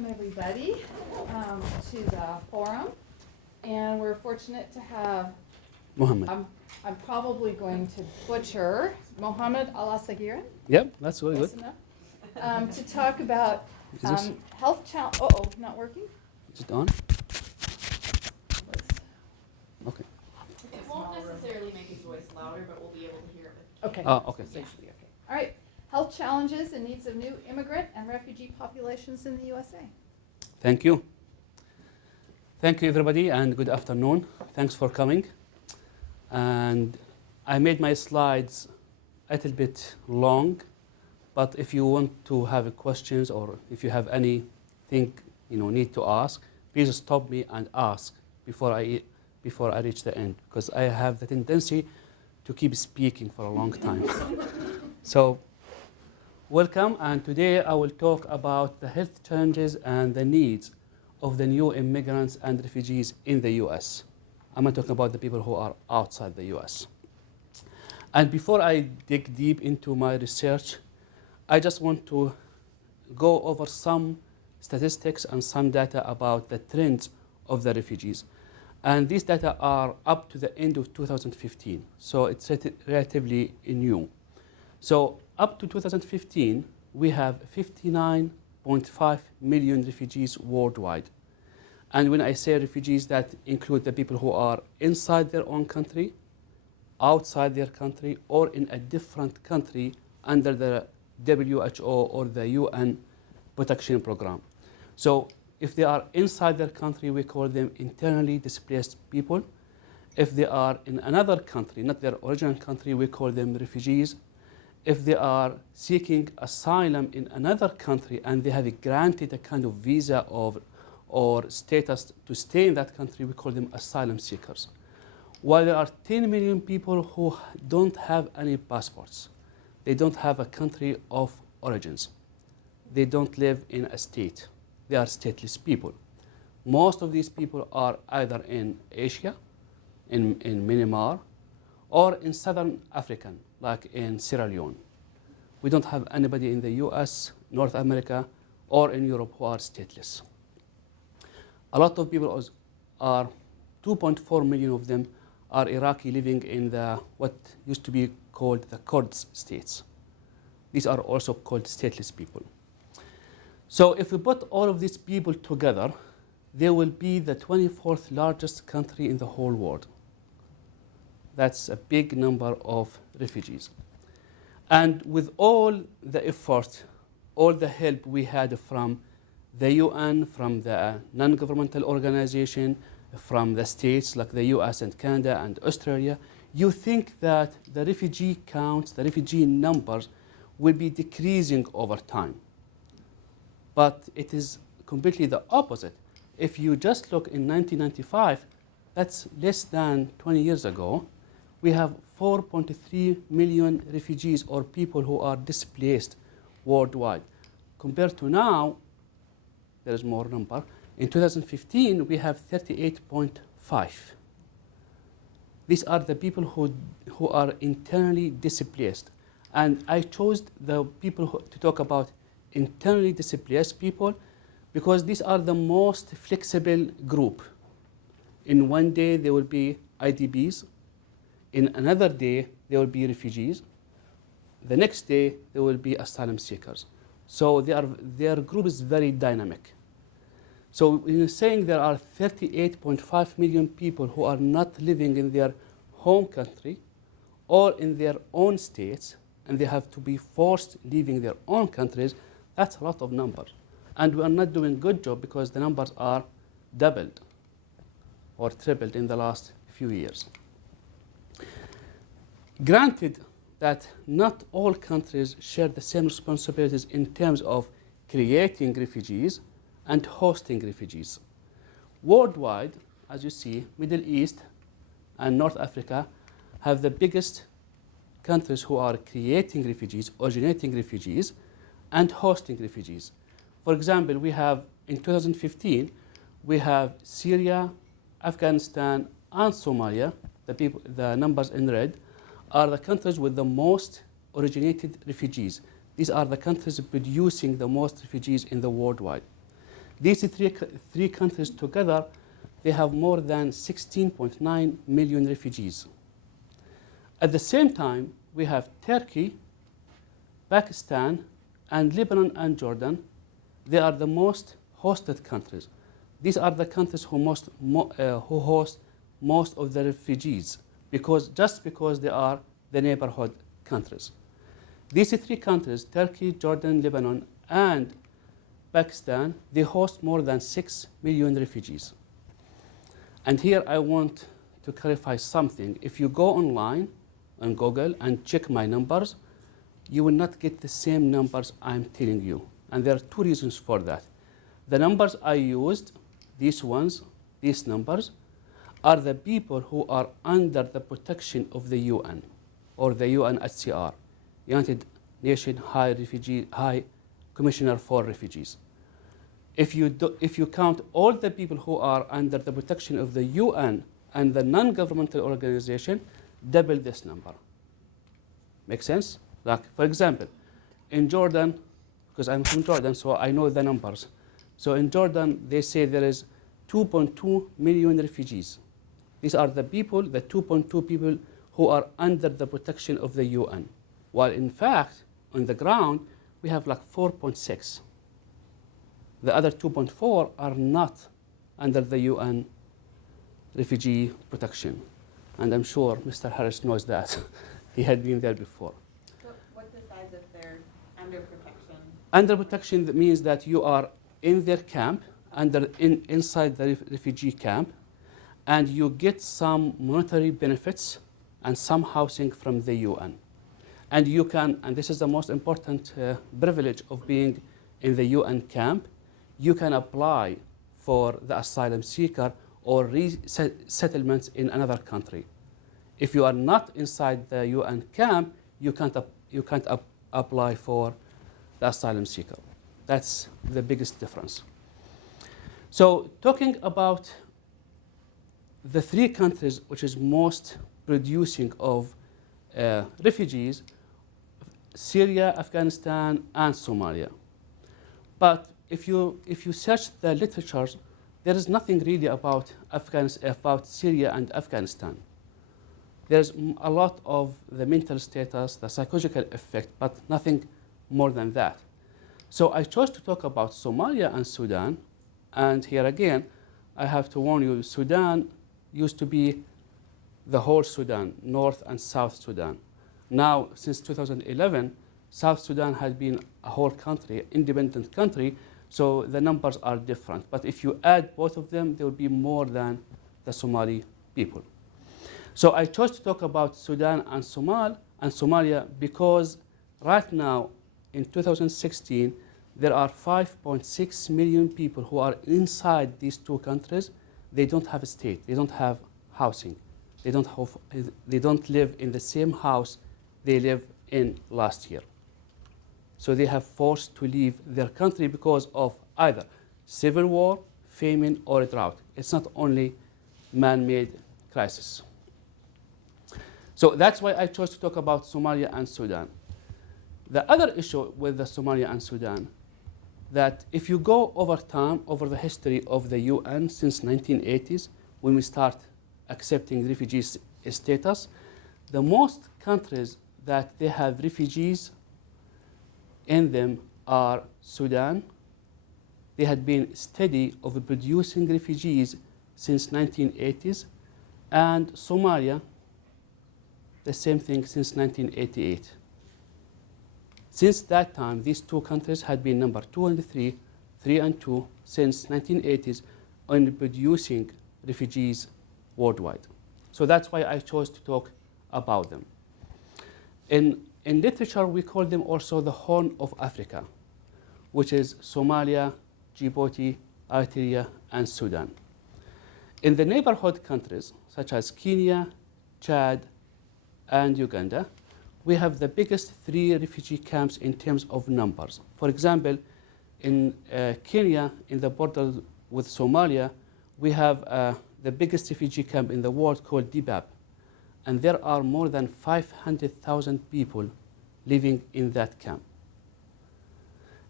welcome everybody to the forum. And we're fortunate to have, Mohammed. I'm probably going to butcher, Mohammad Alasgheirin. Yep, that's really Close good. enough. To talk about Is this, health challenge. Uh-oh, not working? is it on? Okay. It won't necessarily make his voice louder, but we'll be able to hear it. Okay. Okay. So it should be okay. All right. Health challenges and needs of new immigrant and refugee populations in the USA. Thank you. Thank you, everybody, and good afternoon. Thanks for coming. And I made my slides a little bit long, but if you want to have questions or if you have anything need to ask, please stop me and ask before I reach the end, because I have the tendency to keep speaking for a long time. So, welcome, and today I will talk about the health challenges and the needs of the new immigrants and refugees in the US. I'm not talking about the people who are outside the US. And before I dig deep into my research, I just want to go over some statistics and some data about the trends of the refugees. And these data are up to the end of 2015, so it's relatively new. So up to 2015, we have 59.5 million refugees worldwide. And when I say refugees, that include the people who are inside their own country, outside their country, or in a different country under the WHO or the UN protection program. So if they are inside their country, we call them internally displaced people. If they are in another country, not their original country, we call them refugees. If they are seeking asylum in another country and they have granted a kind of visa or status to stay in that country, we call them asylum seekers. While there are 10 million people who don't have any passports, they don't have a country of origins, they don't live in a state, they are stateless people. Most of these people are either in Asia, in Myanmar, or in Southern Africa, like in Sierra Leone. We don't have anybody in the US, North America, or in Europe who are stateless. A lot of people are, 2.4 million of them are Iraqi living in what used to be called the Kurds states. These are also called stateless people. So if we put all of these people together, they will be the 24th largest country in the whole world. That's a big number of refugees. And with all the effort, all the help we had from the UN, from the non-governmental organization, from the states like the US and Canada and Australia, you think that the refugee counts, the refugee numbers will be decreasing over time. But it is completely the opposite. If you just look in 1995, that's less than 20 years ago, we have 4.3 million refugees or people who are displaced worldwide. Compared to now, there is more number. In 2015, we have 38.5. These are the people who are internally displaced. And I chose the people to talk about internally displaced people because these are the most flexible group. In one day, there will be IDPs. In another day, there will be refugees. The next day, there will be asylum seekers. So their group is very dynamic. So we're saying there are 38.5 million people who are not living in their home country or in their own states, and they have to be forced leaving their own countries. That's a lot of numbers. And we are not doing a good job because the numbers are doubled or tripled in the last few years. Granted that not all countries share the same responsibilities in terms of creating refugees and hosting refugees. Worldwide, as you see, Middle East and North Africa have the biggest countries who are creating refugees, originating refugees, and hosting refugees. For example, we have, in 2015, we have Syria, Afghanistan, and Somalia, the numbers in red, are the countries with the most originated refugees. These are the countries producing the most refugees in the worldwide. These three countries together, they have more than 16.9 million refugees. At the same time, we have Turkey, Pakistan, and Lebanon and Jordan. They are the most hosted countries. These are the countries who host most of the refugees just because they are the neighborhood countries. These three countries, Turkey, Jordan, Lebanon, and Pakistan, they host more than 6 million refugees. And here I want to clarify something. If you go online on Google and check my numbers, you will not get the same numbers I'm telling you. And there are two reasons for that. The numbers I used, these numbers, are the people who are under the protection of the UN or the UNHCR, United Nations High Commissioner for Refugees. If you count all the people who are under the protection of the UN and the non-governmental organization, double this number. Make sense? Like, for example, in Jordan, because I'm from Jordan, so I know the numbers. So in Jordan, they say there is 2.2 million refugees. These are the people, the 2.2 people who are under the protection of the UN. While in fact, on the ground, we have like 4.6. The other 2.4 are not under the UN refugee protection. And I'm sure Mr. Harris knows that. He had been there before. So what decides if they're under protection? Under protection means that you are in their camp, inside the refugee camp, and you get some monetary benefits and some housing from the UN. And you can, and this is the most important privilege of being in the UN camp, you can apply for the asylum seeker or resettlement in another country. If you are not inside the UN camp, you can't apply for the asylum seeker. That's the biggest difference. So talking about the three countries which is most producing of refugees, Syria, Afghanistan, and Somalia. But if you search the literatures, there is nothing really about Syria and Afghanistan. There's a lot of the mental status, the psychological effect, but nothing more than that. So I chose to talk about Somalia and Sudan. And here again, I have to warn you, Sudan used to be the whole Sudan, North and South Sudan. Now, since 2011, South Sudan has been a whole country, independent country, so the numbers are different. But if you add both of them, there will be more than the Somali people. So I chose to talk about Sudan and Somalia because right now, in 2016, there are 5.6 million people who are inside these two countries. They don't have a state. They don't have housing. They don't live in the same house they lived in last year. So they have forced to leave their country because of either civil war, famine, or drought. It's not only man-made crisis. So that's why I chose to talk about Somalia and Sudan. The other issue with the Somalia and Sudan, that if you go over time, over the history of the UN since 1980s, when we start accepting refugees status, the most countries that they have refugees in them are Sudan. They had been steady of producing refugees since 1980s, and Somalia, the same thing since 1988. Since that time, these two countries had been number 2 and 3 and 2 since 1980s on producing refugees worldwide. So that's why I chose to talk about them. In literature, we call them also the Horn of Africa, which is Somalia, Djibouti, Eritrea, and Sudan. In the neighborhood countries, such as Kenya, Chad, and Uganda, we have the biggest 3 refugee camps in terms of numbers. For example, in Kenya, in the border with Somalia, we have the biggest refugee camp in the world called Dibab. And there are more than 500,000 people living in that camp.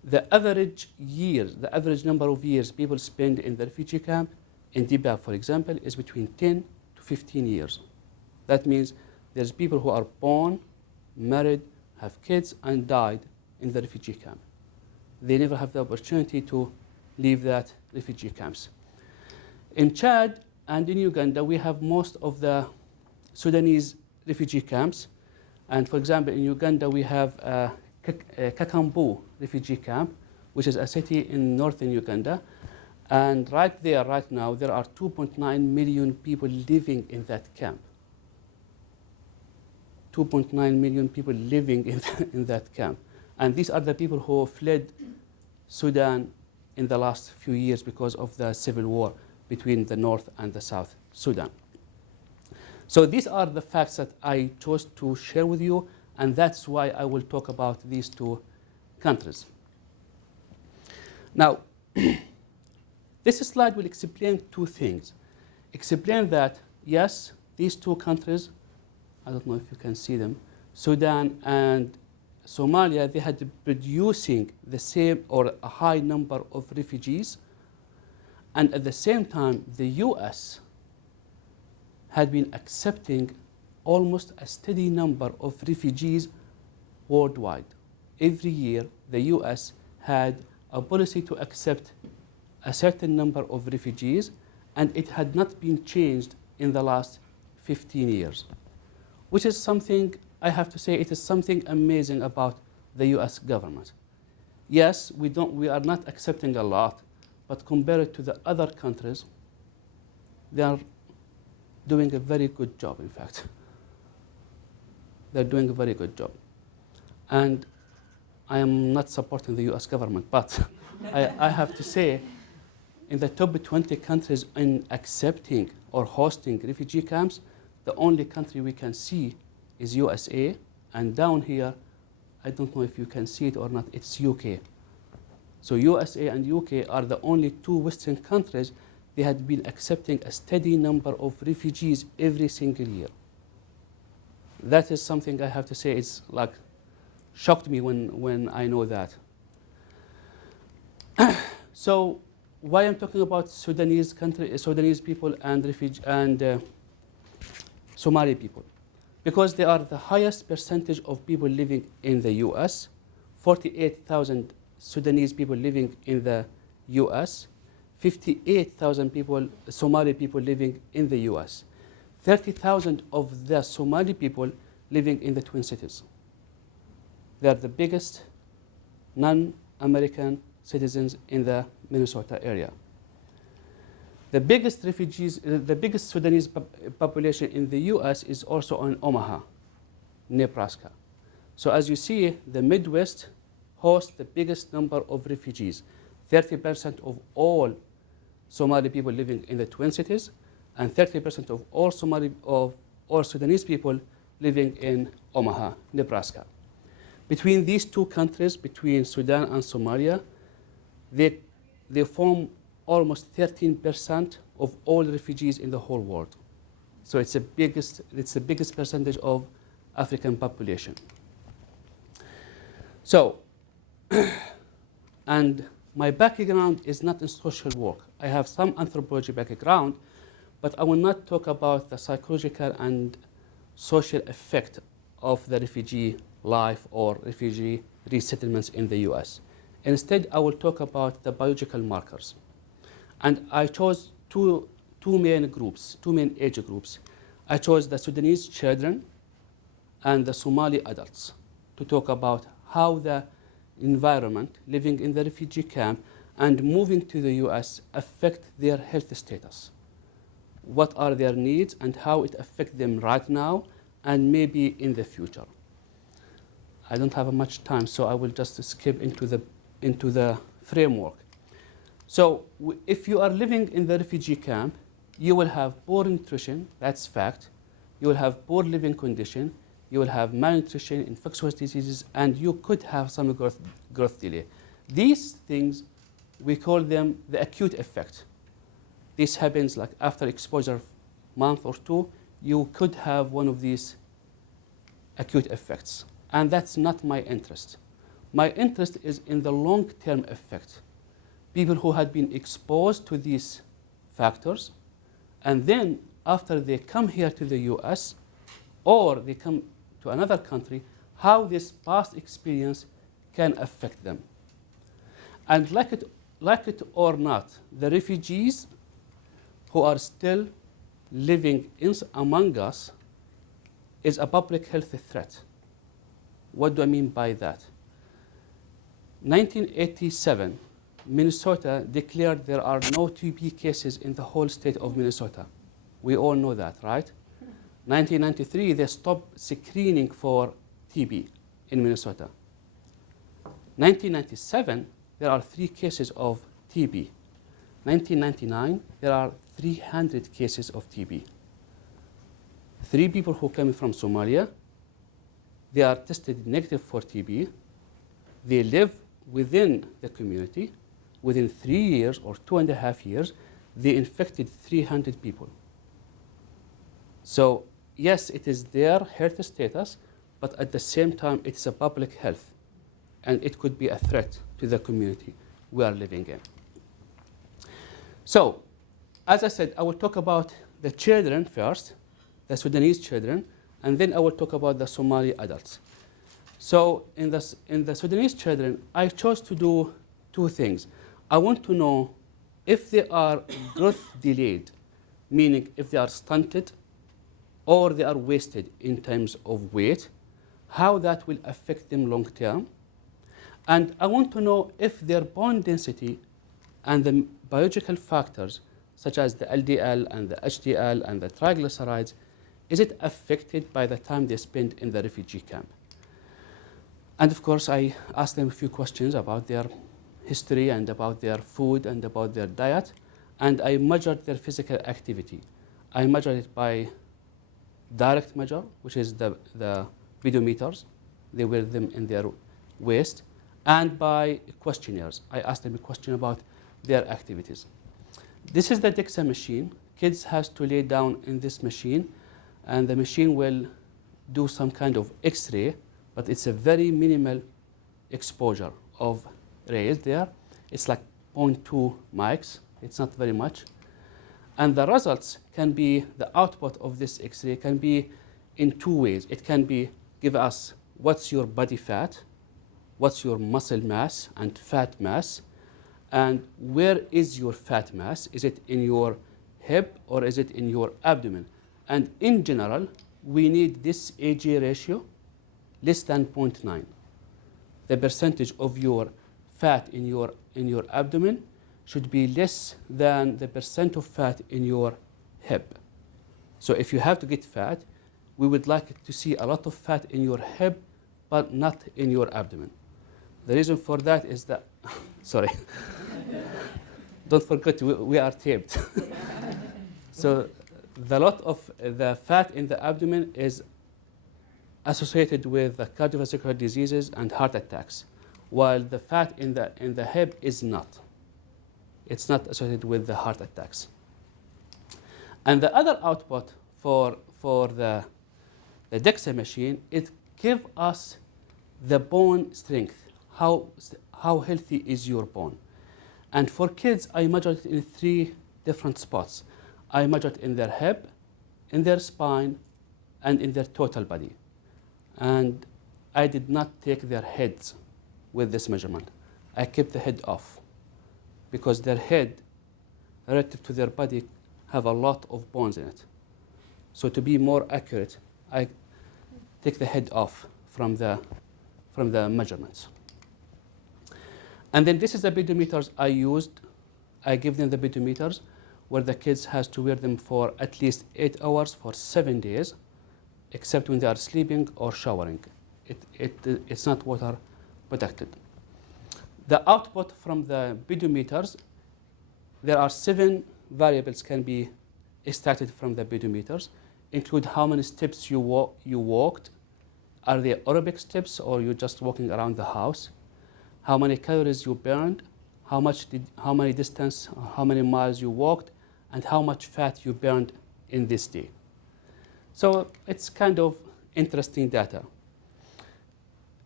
The average number of years people spend in the refugee camp in Dibab, for example, is between 10 to 15 years. That means there's people who are born, married, have kids, and died in the refugee camp. They never have the opportunity to leave that refugee camps. In Chad and in Uganda, we have most of the Sudanese refugee camps. And for example, in Uganda, we have Kakambu refugee camp, which is a city in northern Uganda. And right now, there are 2.9 million people living in that camp. 2.9 million people living in that camp. And these are the people who fled Sudan in the last few years because of the civil war between the North and the South Sudan. So these are the facts that I chose to share with you, and that's why I will talk about these two countries. Now, this slide will explain two things. Explain that, yes, these two countries, I don't know if you can see them, Sudan and Somalia, they had producing the same or a high number of refugees, and at the same time, the US had been accepting almost a steady number of refugees worldwide. Every year, the US had a policy to accept a certain number of refugees, and it had not been changed in the last 15 years, which is something, I have to say, it is something amazing about the US government. Yes, we are not accepting a lot, but compared to the other countries, they are doing a very good job, in fact. They're doing a very good job. And I am not supporting the US government, but I have to say, in the top 20 countries in accepting or hosting refugee camps, the only country we can see is USA, and down here, I don't know if you can see it or not, it's UK. So USA and UK are the only two Western countries they had been accepting a steady number of refugees every single year. That is something I have to say, it's like shocked me when I know that. So why I'm talking about Sudanese people and Somali people? Because they are the highest percentage of people living in the US, 48,000 Sudanese people living in the US, 58,000 Somali people living in the US, 30,000 of the Somali people living in the Twin Cities. They are the biggest non-American citizens in the Minnesota area. The biggest Sudanese population in the US is also in Omaha, Nebraska. So as you see, the Midwest hosts the biggest number of refugees, 30% of all Somali people living in the Twin Cities, and 30% of all Sudanese people living in Omaha, Nebraska. Between these two countries, between Sudan and Somalia, they form almost 13% of all refugees in the whole world. So it's the biggest percentage of African population. So, and my background is not in social work. I have some anthropology background, but I will not talk about the psychological and social effect of the refugee life or refugee resettlements in the US. Instead, I will talk about the biological markers. And I chose two main age groups. I chose the Sudanese children and the Somali adults to talk about how the environment, living in the refugee camp and moving to the US, affect their health status. What are their needs and how it affects them right now and maybe in the future. I don't have much time, so I will just skip into the framework. So if you are living in the refugee camp, you will have poor nutrition, that's fact. You will have poor living condition. You will have malnutrition, infectious diseases, and you could have some growth delay. These things, we call them the acute effect. This happens like after exposure month or two, you could have one of these acute effects. And that's not my interest. My interest is in the long-term effect. People who had been exposed to these factors, and then after they come here to the US or they come to another country, how this past experience can affect them. And like it or not, the refugees who are still living among us is a public health threat. What do I mean by that? 1987, Minnesota declared there are no TB cases in the whole state of Minnesota. We all know that, right? 1993, they stopped screening for TB in Minnesota. 1997, there are 3 cases of TB. 1999, there are 300 cases of TB. 3 people who came from Somalia, they are tested negative for TB. They live within the community. Within 3 years or 2.5 years, they infected 300 people. So yes, it is their health status, but at the same time, it is a public health, and it could be a threat to the community we are living in. So, as I said, I will talk about the children first, the Sudanese children, and then I will talk about the Somali adults. So in the Sudanese children, I chose to do 2 things. I want to know if they are growth delayed, meaning if they are stunted or they are wasted in terms of weight, how that will affect them long term. And I want to know if their bone density and the biological factors, such as the LDL and the HDL and the triglycerides, is it affected by the time they spend in the refugee camp? And of course, I asked them a few questions about their history and about their food and about their diet, and I measured their physical activity. I measured it by direct measure, which is the pedometers. They wear them in their waist, and by questionnaires. I asked them a question about their activities. This is the DEXA machine. Kids has to lay down in this machine, and the machine will do some kind of X-ray, but it's a very minimal exposure of rays there. It's like 0.2 mics. It's not very much. And the results can be, the output of this X-ray can be in 2 ways. It can be give us what's your body fat, what's your muscle mass and fat mass, and where is your fat mass? Is it in your hip or is it in your abdomen? And in general, we need this AG ratio less than 0.9. The percentage of your fat in your abdomen should be less than the percent of fat in your hip. So if you have to get fat, we would like to see a lot of fat in your hip, but not in your abdomen. The reason for that is that, sorry, don't forget we are taped. So the lot of the fat in the abdomen is associated with the cardiovascular diseases and heart attacks, while the fat in the hip is not. It's not associated with the heart attacks. And the other output for the DEXA machine, it gives us the bone strength. How healthy is your bone? And for kids, I measured it in 3 different spots. I measured in their hip, in their spine, and in their total body. And I did not take their heads with this measurement. I kept the head off because their head, relative to their body, have a lot of bones in it. So to be more accurate, I take the head off from the measurements. And then this is the pedometers I used. I give them the pedometers where the kids has to wear them for at least 8 hours for 7 days, except when they are sleeping or showering. It's not water protected. The output from the pedometers, there are 7 variables can be extracted from the pedometers, include how many steps you walked, are they aerobic steps or you're just walking around the house, how many calories you burned, how many distance, how many miles you walked, and how much fat you burned in this day. So it's kind of interesting data.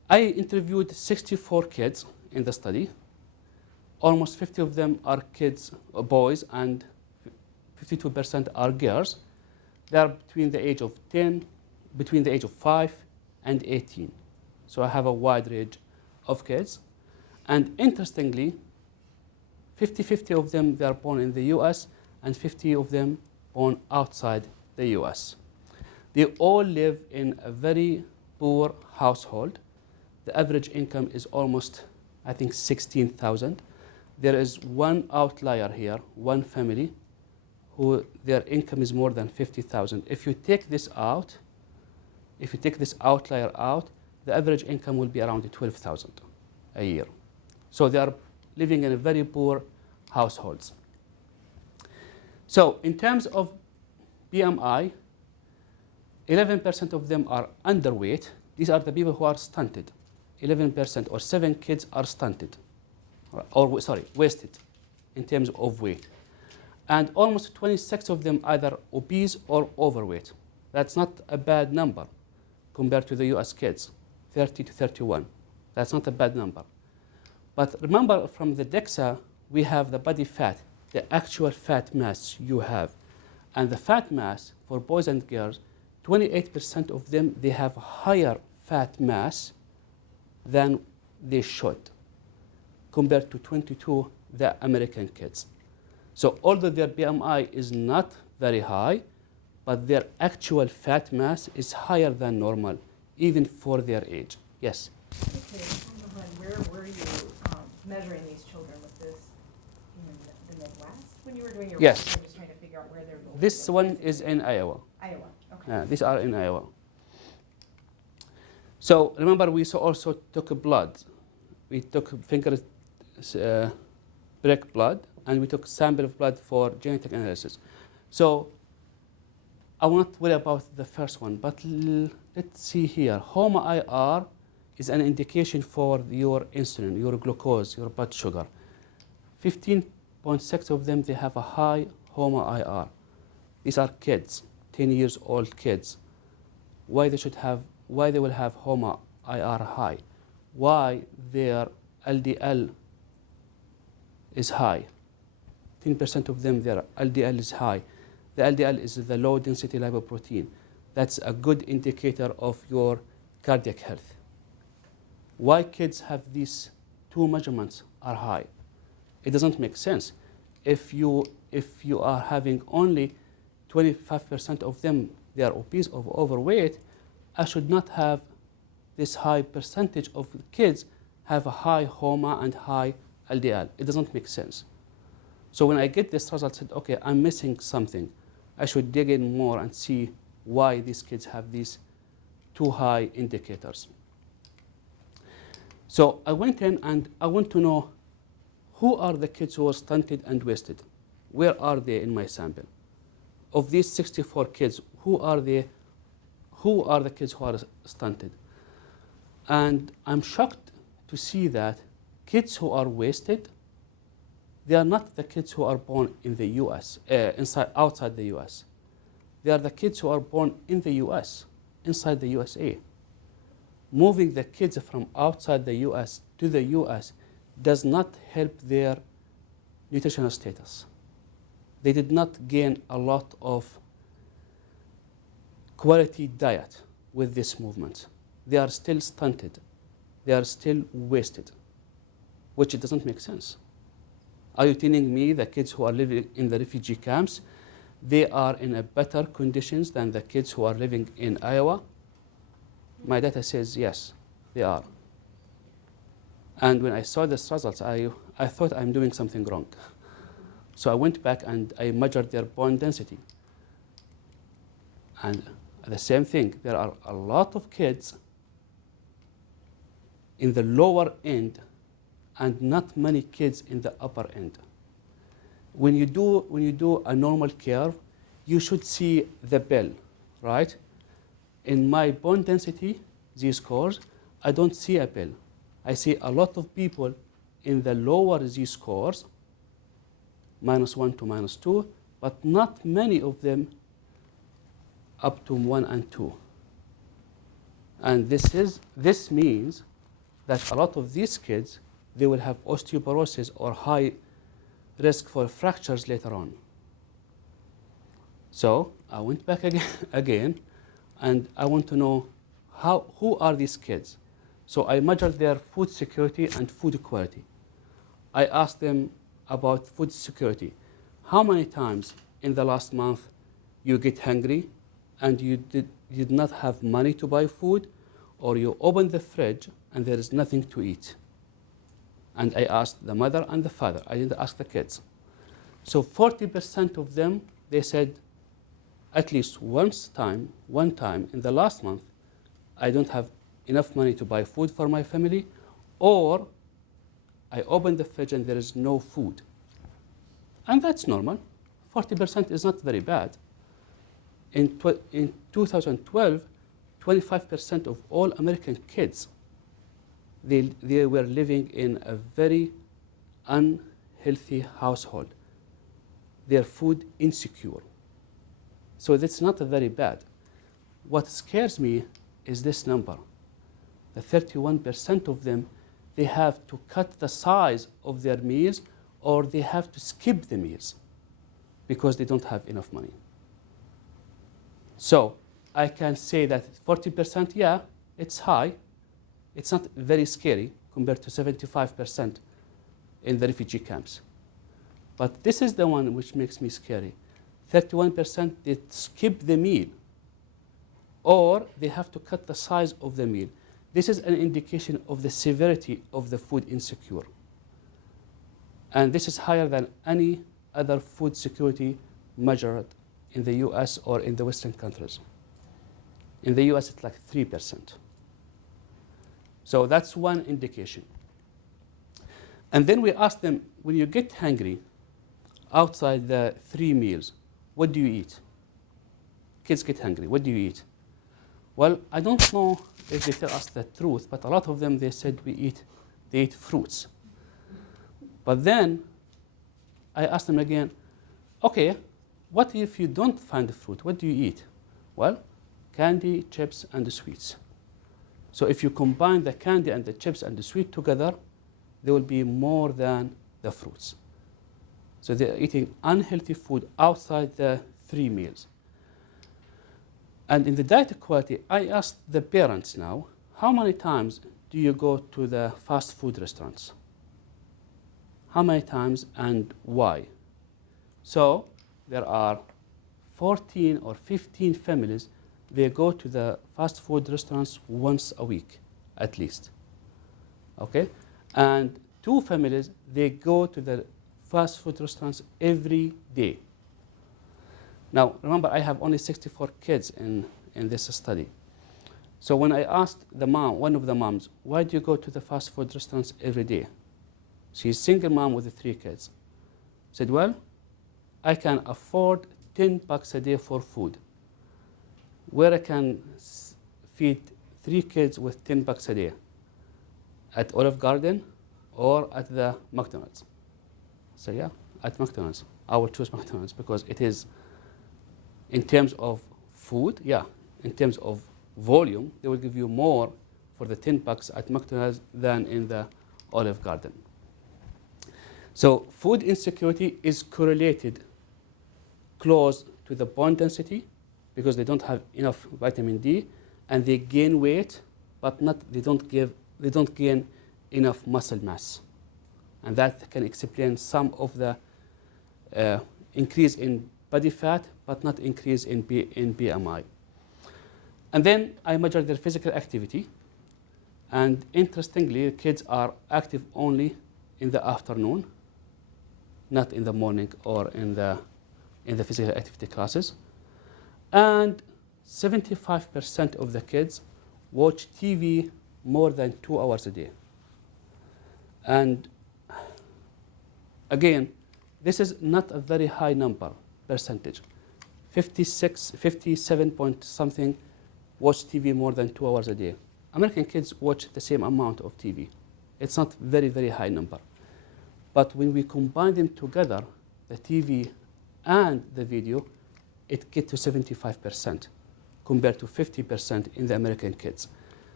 I interviewed 64 kids in the study. Almost 50 of them are kids, boys, and 52% are girls. They are between the age of 5 and 18. So I have a wide range of kids. And interestingly, 50-50 of them, they are born in the US, and 50 of them born outside the US. They all live in a very poor household. The average income is almost, I think, 16,000. There is one outlier here, one family, who their income is more than 50,000. If you take this out, if you take this outlier out, the average income will be around 12,000 a year. So they are living in a very poor households. So in terms of BMI, 11% of them are underweight. These are the people who are stunted. 11% or 7 kids are stunted, or wasted in terms of weight. And almost 26 of them either obese or overweight. That's not a bad number compared to the US kids, 30 to 31. That's not a bad number. But remember, from the DEXA, we have the body fat, the actual fat mass you have. And the fat mass for boys and girls, 28% of them, they have higher fat mass than they should, compared to 22, the American kids. So although their BMI is not very high, but their actual fat mass is higher than normal, even for their age. Yes? Okay, where were you measuring these children? Was this in the Midwest when you were doing your Yes. work? I'm just trying to figure out where they're located. This one is in Iowa. Iowa, okay. These are in Iowa. So remember, we also took blood. We took finger prick blood, and we took sample of blood for genetic analysis. So I will not worry about the first one, but let's see here. HOMA-IR is an indication for your insulin, your glucose, your blood sugar. 15.6 of them, they have a high HOMA-IR. These are kids, 10 years old kids. Why they will have HOMA-IR high? Why their LDL is high? 10% of them, their LDL is high. The LDL is the low density lipoprotein. That's a good indicator of your cardiac health. Why kids have these two measurements are high? It doesn't make sense. If you are having only 25% of them, they are obese or overweight, I should not have this high percentage of kids have a high HOMA and high LDL. It doesn't make sense. So when I get this result, I said, okay, I'm missing something. I should dig in more and see why these kids have these two high indicators. So I went in and I want to know who are the kids who are stunted and wasted. Where are they in my sample? Of these 64 kids, who are the kids who are stunted? And I'm shocked to see that kids who are wasted, they are not the kids who are born in the US, outside the US. They are the kids who are born in the US, inside the USA. Moving the kids from outside the US to the US does not help their nutritional status. They did not gain a lot of quality diet with this movement. They are still stunted. They are still wasted, which it doesn't make sense. Are you telling me the kids who are living in the refugee camps, they are in a better conditions than the kids who are living in Iowa? My data says yes, they are. And when I saw these results, I thought I'm doing something wrong. So I went back and I measured their bone density. And the same thing, there are a lot of kids in the lower end and not many kids in the upper end. When you do a normal curve, you should see the bell, right? In my bone density, z-scores, I don't see a bell. I see a lot of people in the lower z-scores, -1 to -2, but not many of them up to 1 and 2. And this means that a lot of these kids, they will have osteoporosis or high risk for fractures later on. So I went back again, and I want to know who are these kids? So I measured their food security and food quality. I asked them about food security. How many times in the last month you get hungry and you did not have money to buy food, or you open the fridge and there is nothing to eat? And I asked the mother and the father. I didn't ask the kids. So 40% of them, they said at least one time in the last month, I don't have enough money to buy food for my family, or I open the fridge and there is no food. And that's normal. 40% is not very bad. In 2012, 25% of all American kids, they were living in a very unhealthy household. They're food insecure. So that's not very bad. What scares me is this number. The 31% of them, they have to cut the size of their meals, or they have to skip the meals because they don't have enough money. So I can say that 40%, yeah, it's high. It's not very scary compared to 75% in the refugee camps. But this is the one which makes me scary. 31%, they skip the meal, or they have to cut the size of the meal. This is an indication of the severity of the food insecure. And this is higher than any other food security measured in the US or in the Western countries. In the US, it's like 3%. So that's one indication. And then we asked them, when you get hungry outside the 3 meals, what do you eat? Kids get hungry, what do you eat? Well, I don't know if they tell us the truth, but a lot of them, they said they eat fruits. But then I asked them again, okay, what if you don't find the fruit? What do you eat? Well, candy, chips, and the sweets. So if you combine the candy and the chips and the sweet together, there will be more than the fruits. So they're eating unhealthy food outside the 3 meals. And in the diet quality, I asked the parents now, how many times do you go to the fast food restaurants? How many times and why? So there are 14 or 15 families, they go to the fast food restaurants once a week, at least. Okay? And 2 families, they go to the fast food restaurants every day. Now, remember, I have only 64 kids in this study. So when I asked the mom, one of the moms, why do you go to the fast food restaurants every day? She's a single mom with 3 kids. Said, well, I can afford $10 a day for food, where I can feed 3 kids with $10 a day at Olive Garden or at the McDonald's. So yeah, at McDonald's. I will choose McDonald's because it is, in terms of food, yeah, in terms of volume, they will give you more for the $10 at McDonald's than in the Olive Garden. So food insecurity is correlated close to the bone density because they don't have enough vitamin D, and they gain weight, but they don't gain enough muscle mass. And that can explain some of the increase in body fat, but not increase in BMI. And then I measured their physical activity. And interestingly, kids are active only in the afternoon, not in the morning or in the physical activity classes. And 75% of the kids watch TV more than 2 hours a day. And again, this is not a very high percentage. 57 point something watch TV more than 2 hours a day. American kids watch the same amount of TV. It's not very, very high number. But when we combine them together, the TV and the video, it gets to 75% compared to 50% in the American kids.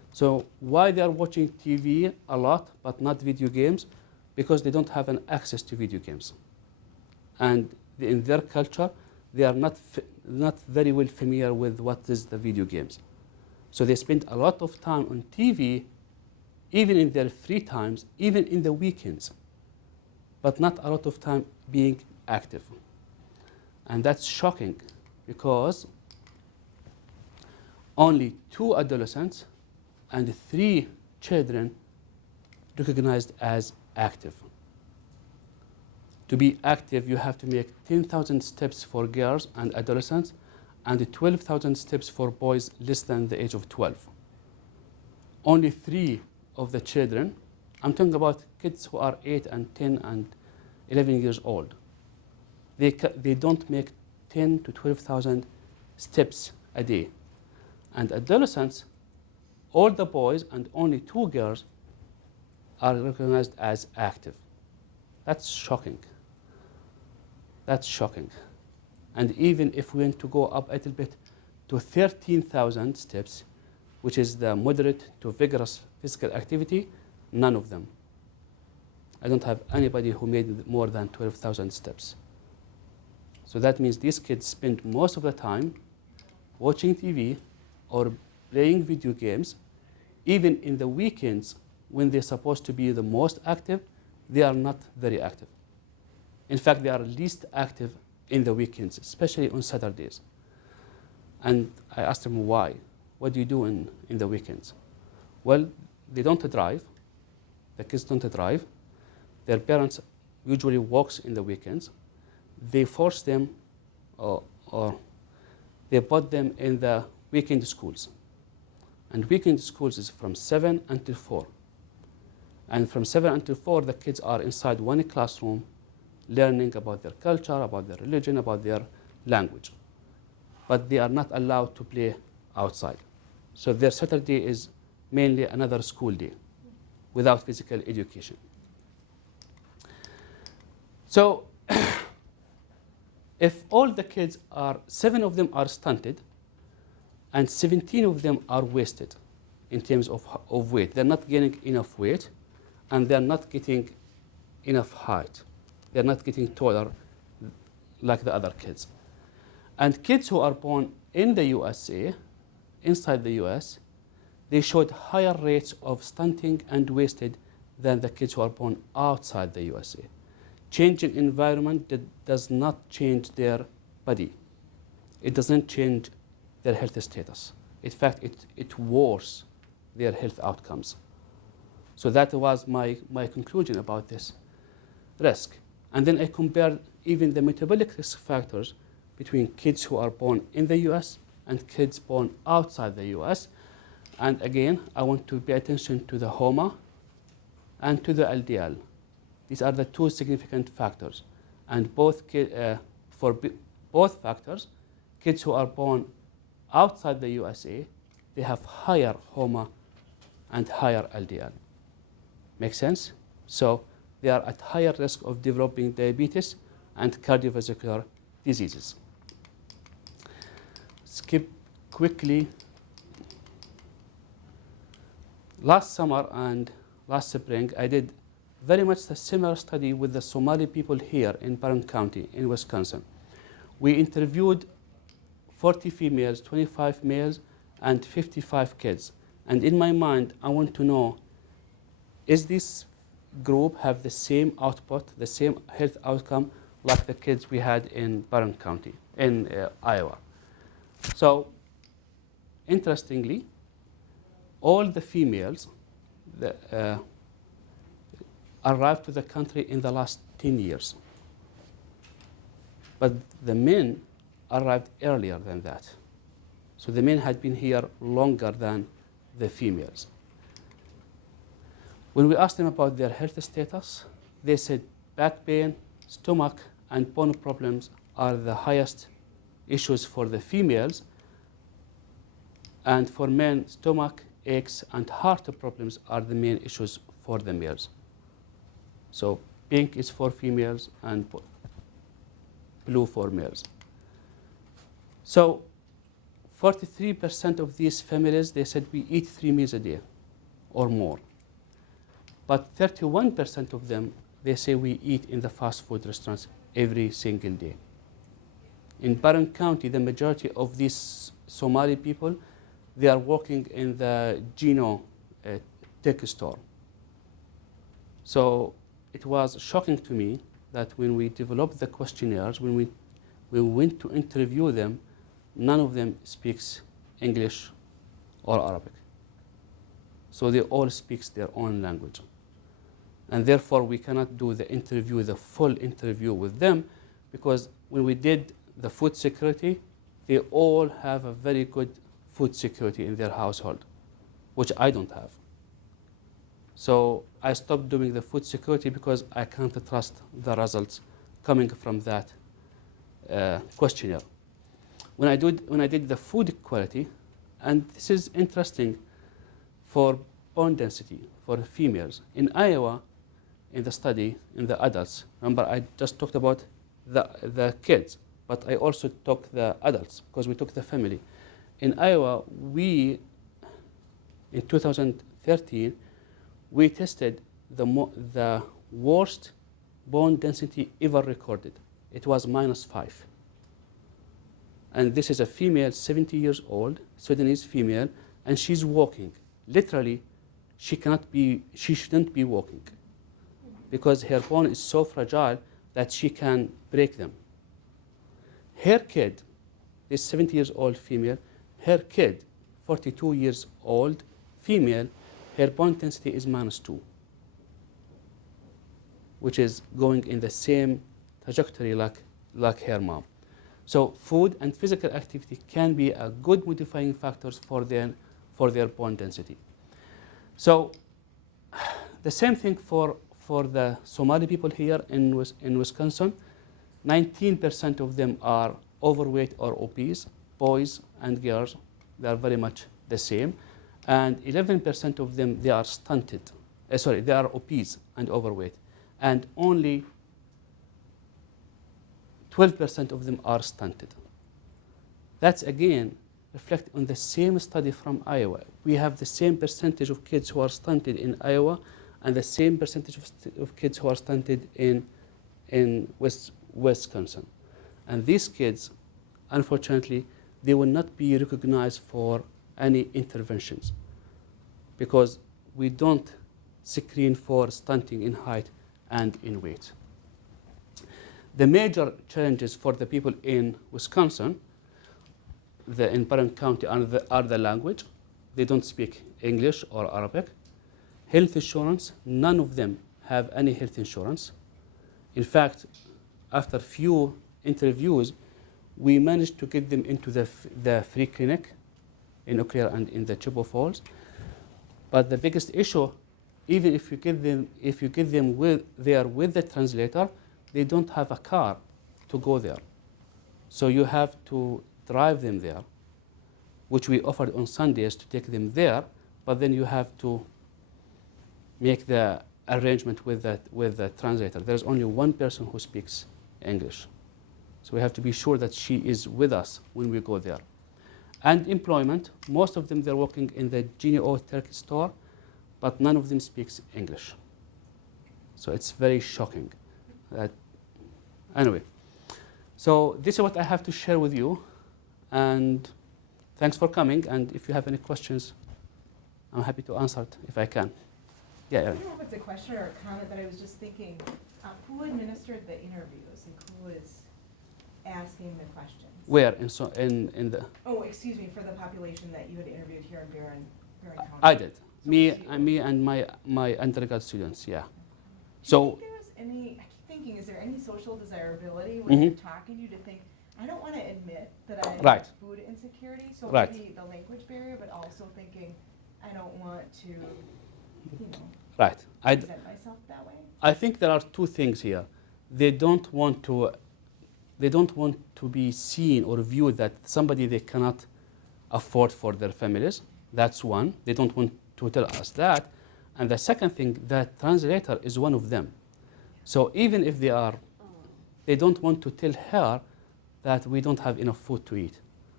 So why they are watching TV a lot but not video games? Because they don't have an access to video games. And in their culture, they are not very well familiar with what is the video games. So they spend a lot of time on TV, even in their free times, even in the weekends, but not a lot of time being active. And that's shocking because only 2 adolescents and 3 children recognized as active. To be active, you have to make 10,000 steps for girls and adolescents and 12,000 steps for boys less than the age of 12. Only 3 of the children, I'm talking about kids who are 8 and 10 and 11 years old, they don't make 10 to 12,000 steps a day. And adolescents, all the boys and only 2 girls are recognized as active. That's shocking. That's shocking. And even if we want to go up a little bit to 13,000 steps, which is the moderate to vigorous physical activity, none of them. I don't have anybody who made more than 12,000 steps. So that means these kids spend most of the time watching TV or playing video games. Even in the weekends, when they're supposed to be the most active, they are not very active. In fact, they are least active in the weekends, especially on Saturdays. And I asked them why. What do you do in the weekends? Well, they don't drive. The kids don't drive. Their parents usually walks in the weekends. They force them or they put them in the weekend schools. And weekend schools is from 7 until 4. And from 7 until 4, the kids are inside one classroom learning about their culture, about their religion, about their language. But they are not allowed to play outside. So their Saturday is mainly another school day without physical education. So if all the kids are, 7 of them are stunted and 17 of them are wasted in terms of weight. They're not gaining enough weight and they're not getting enough height. They're not getting taller like the other kids. And kids who are born in the USA, inside the US, they showed higher rates of stunting and wasted than the kids who are born outside the USA. Changing environment does not change their body. It doesn't change their health status. In fact, it worsens their health outcomes. So that was my conclusion about this risk. And then I compared even the metabolic risk factors between kids who are born in the US and kids born outside the US. And again, I want to pay attention to the HOMA and to the LDL. These are the 2 significant factors. And both factors, kids who are born outside the USA, they have higher HOMA and higher LDL. Make sense? So they are at higher risk of developing diabetes and cardiovascular diseases. Skip quickly. Last summer and last spring, I did very much a similar study with the Somali people here in Barron County in Wisconsin. We interviewed 40 females, 25 males, and 55 kids. And in my mind, I want to know, is this group have the same output, the same health outcome like the kids we had in Barron County, in Iowa? So, interestingly, all the females arrived to the country in the last 10 years. But the men arrived earlier than that. So the men had been here longer than the females. When we asked them about their health status, they said back pain, stomach, and bone problems are the highest issues for the females. And for men, stomach aches and heart problems are the main issues for the males. So pink is for females and blue for males. So 43% of these families, they said we eat 3 meals a day or more. But 31% of them, they say we eat in the fast food restaurants every single day. In Barron County, the majority of these Somali people, they are working in the Gino tech store. So it was shocking to me that when we developed the questionnaires, when we went to interview them, none of them speaks English or Arabic. So they all speak their own language. And therefore, we cannot do the interview, the full interview with them, because when we did the food security, they all have a very good food security in their household, which I don't have. So I stopped doing the food security because I can't trust the results coming from that questionnaire. When I did the food quality, and this is interesting for bone density for females. In Iowa, in the study, in the adults, remember I just talked about the kids, but I also took the adults because we took the family. In Iowa, in 2013, we tested the worst bone density ever recorded. It was -5. And this is a female, 70 years old, Sudanese female, and she's walking. Literally, she shouldn't be walking because her bone is so fragile that she can break them. Her kid, this 70 years old female, her kid, 42 years old female, her bone density is -2, which is going in the same trajectory like her mom. So food and physical activity can be a good modifying factors for their bone density. So the same thing for the Somali people here in Wisconsin. 19% of them are overweight or obese, boys and girls. They are very much the same. And 11% of them, they are stunted. They are obese and overweight. And only 12% of them are stunted. That's again reflect on the same study from Iowa. We have the same percentage of kids who are stunted in Iowa and the same percentage of kids who are stunted in Wisconsin. And these kids, unfortunately, they will not be recognized for any interventions because we don't screen for stunting in height and in weight. The major challenges for the people in Wisconsin, in Barron County, are the language. They don't speak English or Arabic. Health insurance, none of them have any health insurance. In fact, after few interviews, we managed to get them into the free clinic in Eau Claire and in the Chippewa Falls. But the biggest issue, even if you get them there with the translator, they don't have a car to go there. So you have to drive them there, which we offered on Sundays to take them there, but then you have to make the arrangement with the translator. There's only one person who speaks English. So we have to be sure that she is with us when we go there. And employment, most of them, they're working in the Gino Turkey store, but none of them speaks English. So it's very shocking. Anyway, so this is what I have to share with you, and thanks for coming. And if you have any questions, I'm happy to answer it if I can. Yeah. I don't know if it's a question or a comment, but I was just thinking, who administered the interviews and who is asking the questions? Where in the? Oh, excuse me, for the population that you had interviewed here in Barron County. I did. So Me and my undergrad students. Yeah. Do you So. think there was any? I keep thinking, is there any social desirability when they're talking to you to think, I don't want to admit that I Right. have food insecurity, so Right. maybe the language barrier, but also thinking, I don't want to, Right. present myself that way. I think there are two things here. They don't want to be seen or viewed that somebody they cannot afford for their families. That's one. They don't want to tell us that. And the second thing, that translator is one of them. So even if they don't want to tell her that we don't have enough food to eat.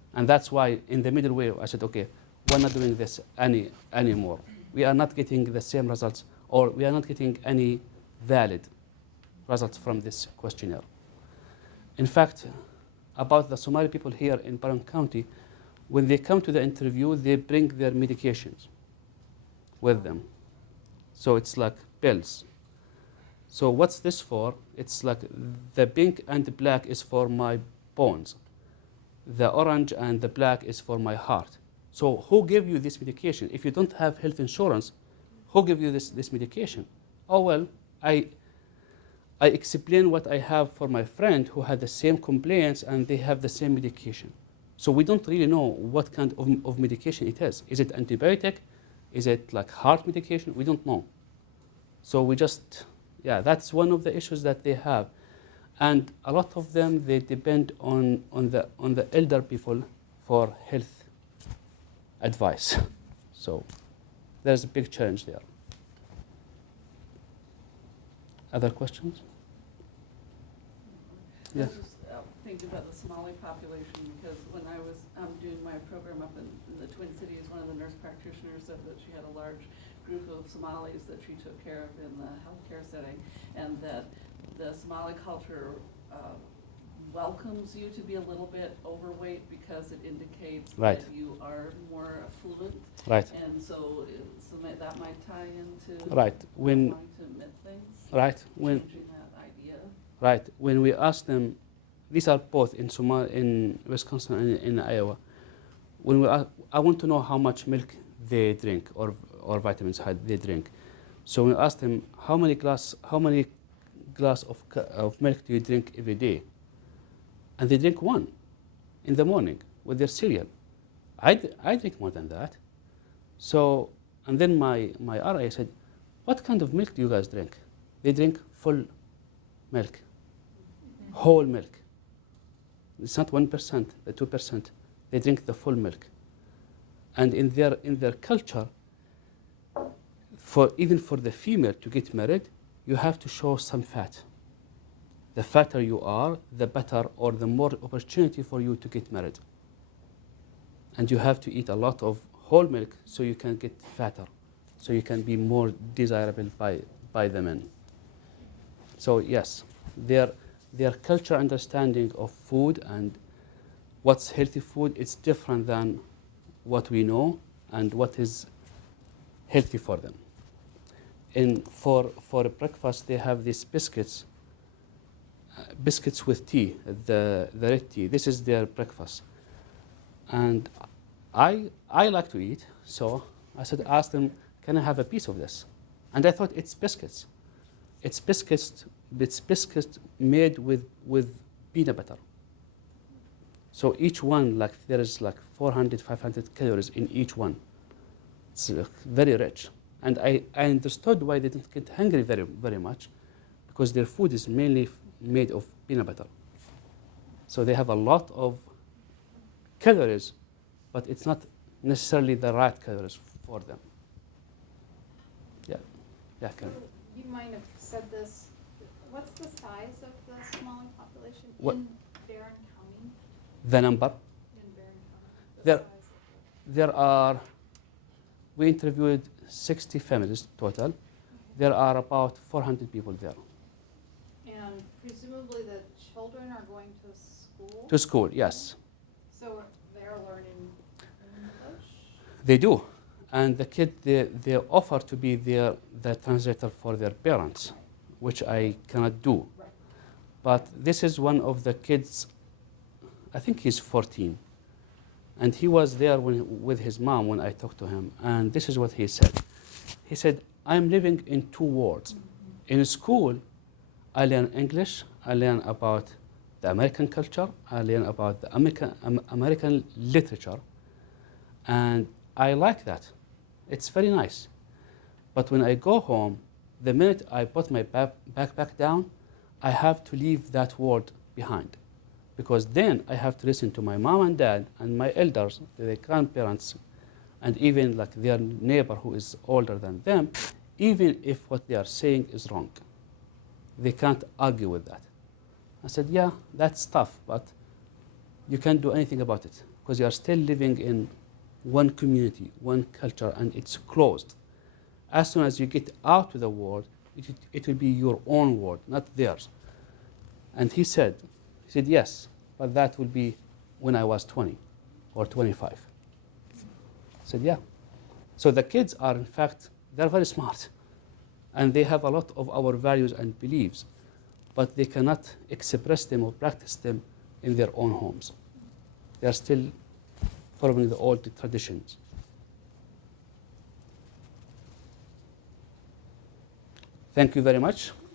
And that's why in the middle way, I said, okay, we're not doing this anymore. We are not getting the same results, or we are not getting any valid results from this questionnaire. In fact, about the Somali people here in Barron County, when they come to the interview, they bring their medications with them. So it's like pills. So what's this for? It's like the pink and the black is for my bones. The orange and the black is for my heart. So who gave you this medication? If you don't have health insurance, who gave you this medication? Oh, well, I explain what I have for my friend who had the same complaints and they have the same medication. So we don't really know what kind of medication it is. Is it antibiotic? Is it like heart medication? We don't know. So we just, yeah, that's one of the issues that they have. And a lot of them, they depend on the elder people for health advice. So there's a big challenge there. Other questions? I Yeah. was just thinking about the Somali population, because when I was doing my program up in the Twin Cities, one of the nurse practitioners said that she had a large group of Somalis that she took care of in the healthcare setting, and that the Somali culture welcomes you to be a little bit overweight because it indicates Right. that you are more affluent. Right. And so that might tie into Right. When wanting to admit things, right when changing that idea. right when we ask them, these are both in in Wisconsin and in Iowa. When we I want to know how much milk they drink or vitamins they drink. So we ask them how many glass of milk do you drink every day, and they drink one in the morning with their cereal. I drink more than that. So and then my RA said, what kind of milk do you guys drink? They drink full milk, whole milk. It's not 1%, the 2%. They drink the full milk. And in their culture, even for the female to get married, you have to show some fat. The fatter you are, the better or the more opportunity for you to get married. And you have to eat a lot of whole milk so you can get fatter, so you can be more desirable by the men. So yes, their culture understanding of food and what's healthy food is different than what we know and what is healthy for them. For breakfast, they have these biscuits with tea, the red tea. This is their breakfast. And I like to eat, so I asked them, can I have a piece of this? And I thought it's biscuits. It's biscuits made with peanut butter. So each one, there is 400, 500 calories in each one. It's very rich. And I understood why they didn't get hungry very, very much, because their food is mainly made of peanut butter. So they have a lot of calories, but it's not necessarily the right calories for them. Yeah, Karen. You might have said this. What's the size of the Somali population What? in Barron County? The number, In Barron County. There- The size of there are, we interviewed 60 families total. There are about 400 people there. And presumably the children are going to school? To school, yes. So they're learning English? They do. And the kid, they offer to be the translator for their parents, which I cannot do. Right. But this is one of the kids, I think he's 14. And he was there with his mom when I talked to him. And this is what he said. He said, I'm living in two worlds. In school, I learn English. I learn about the American culture. I learn about the American literature. And I like that. It's very nice. But when I go home, the minute I put my backpack down, I have to leave that world behind. Because then I have to listen to my mom and dad and my elders, their grandparents, and even their neighbor who is older than them, even if what they are saying is wrong. They can't argue with that. I said, yeah, that's tough, but you can't do anything about it, because you are still living in one community, one culture, and it's closed. As soon as you get out to the world, it will be your own world, not theirs. And he said, yes, but that will be when I was 20 or 25. I said, yeah. So the kids are, in fact, they're very smart. And they have a lot of our values and beliefs, but they cannot express them or practice them in their own homes. They are still following the old traditions. Thank you very much.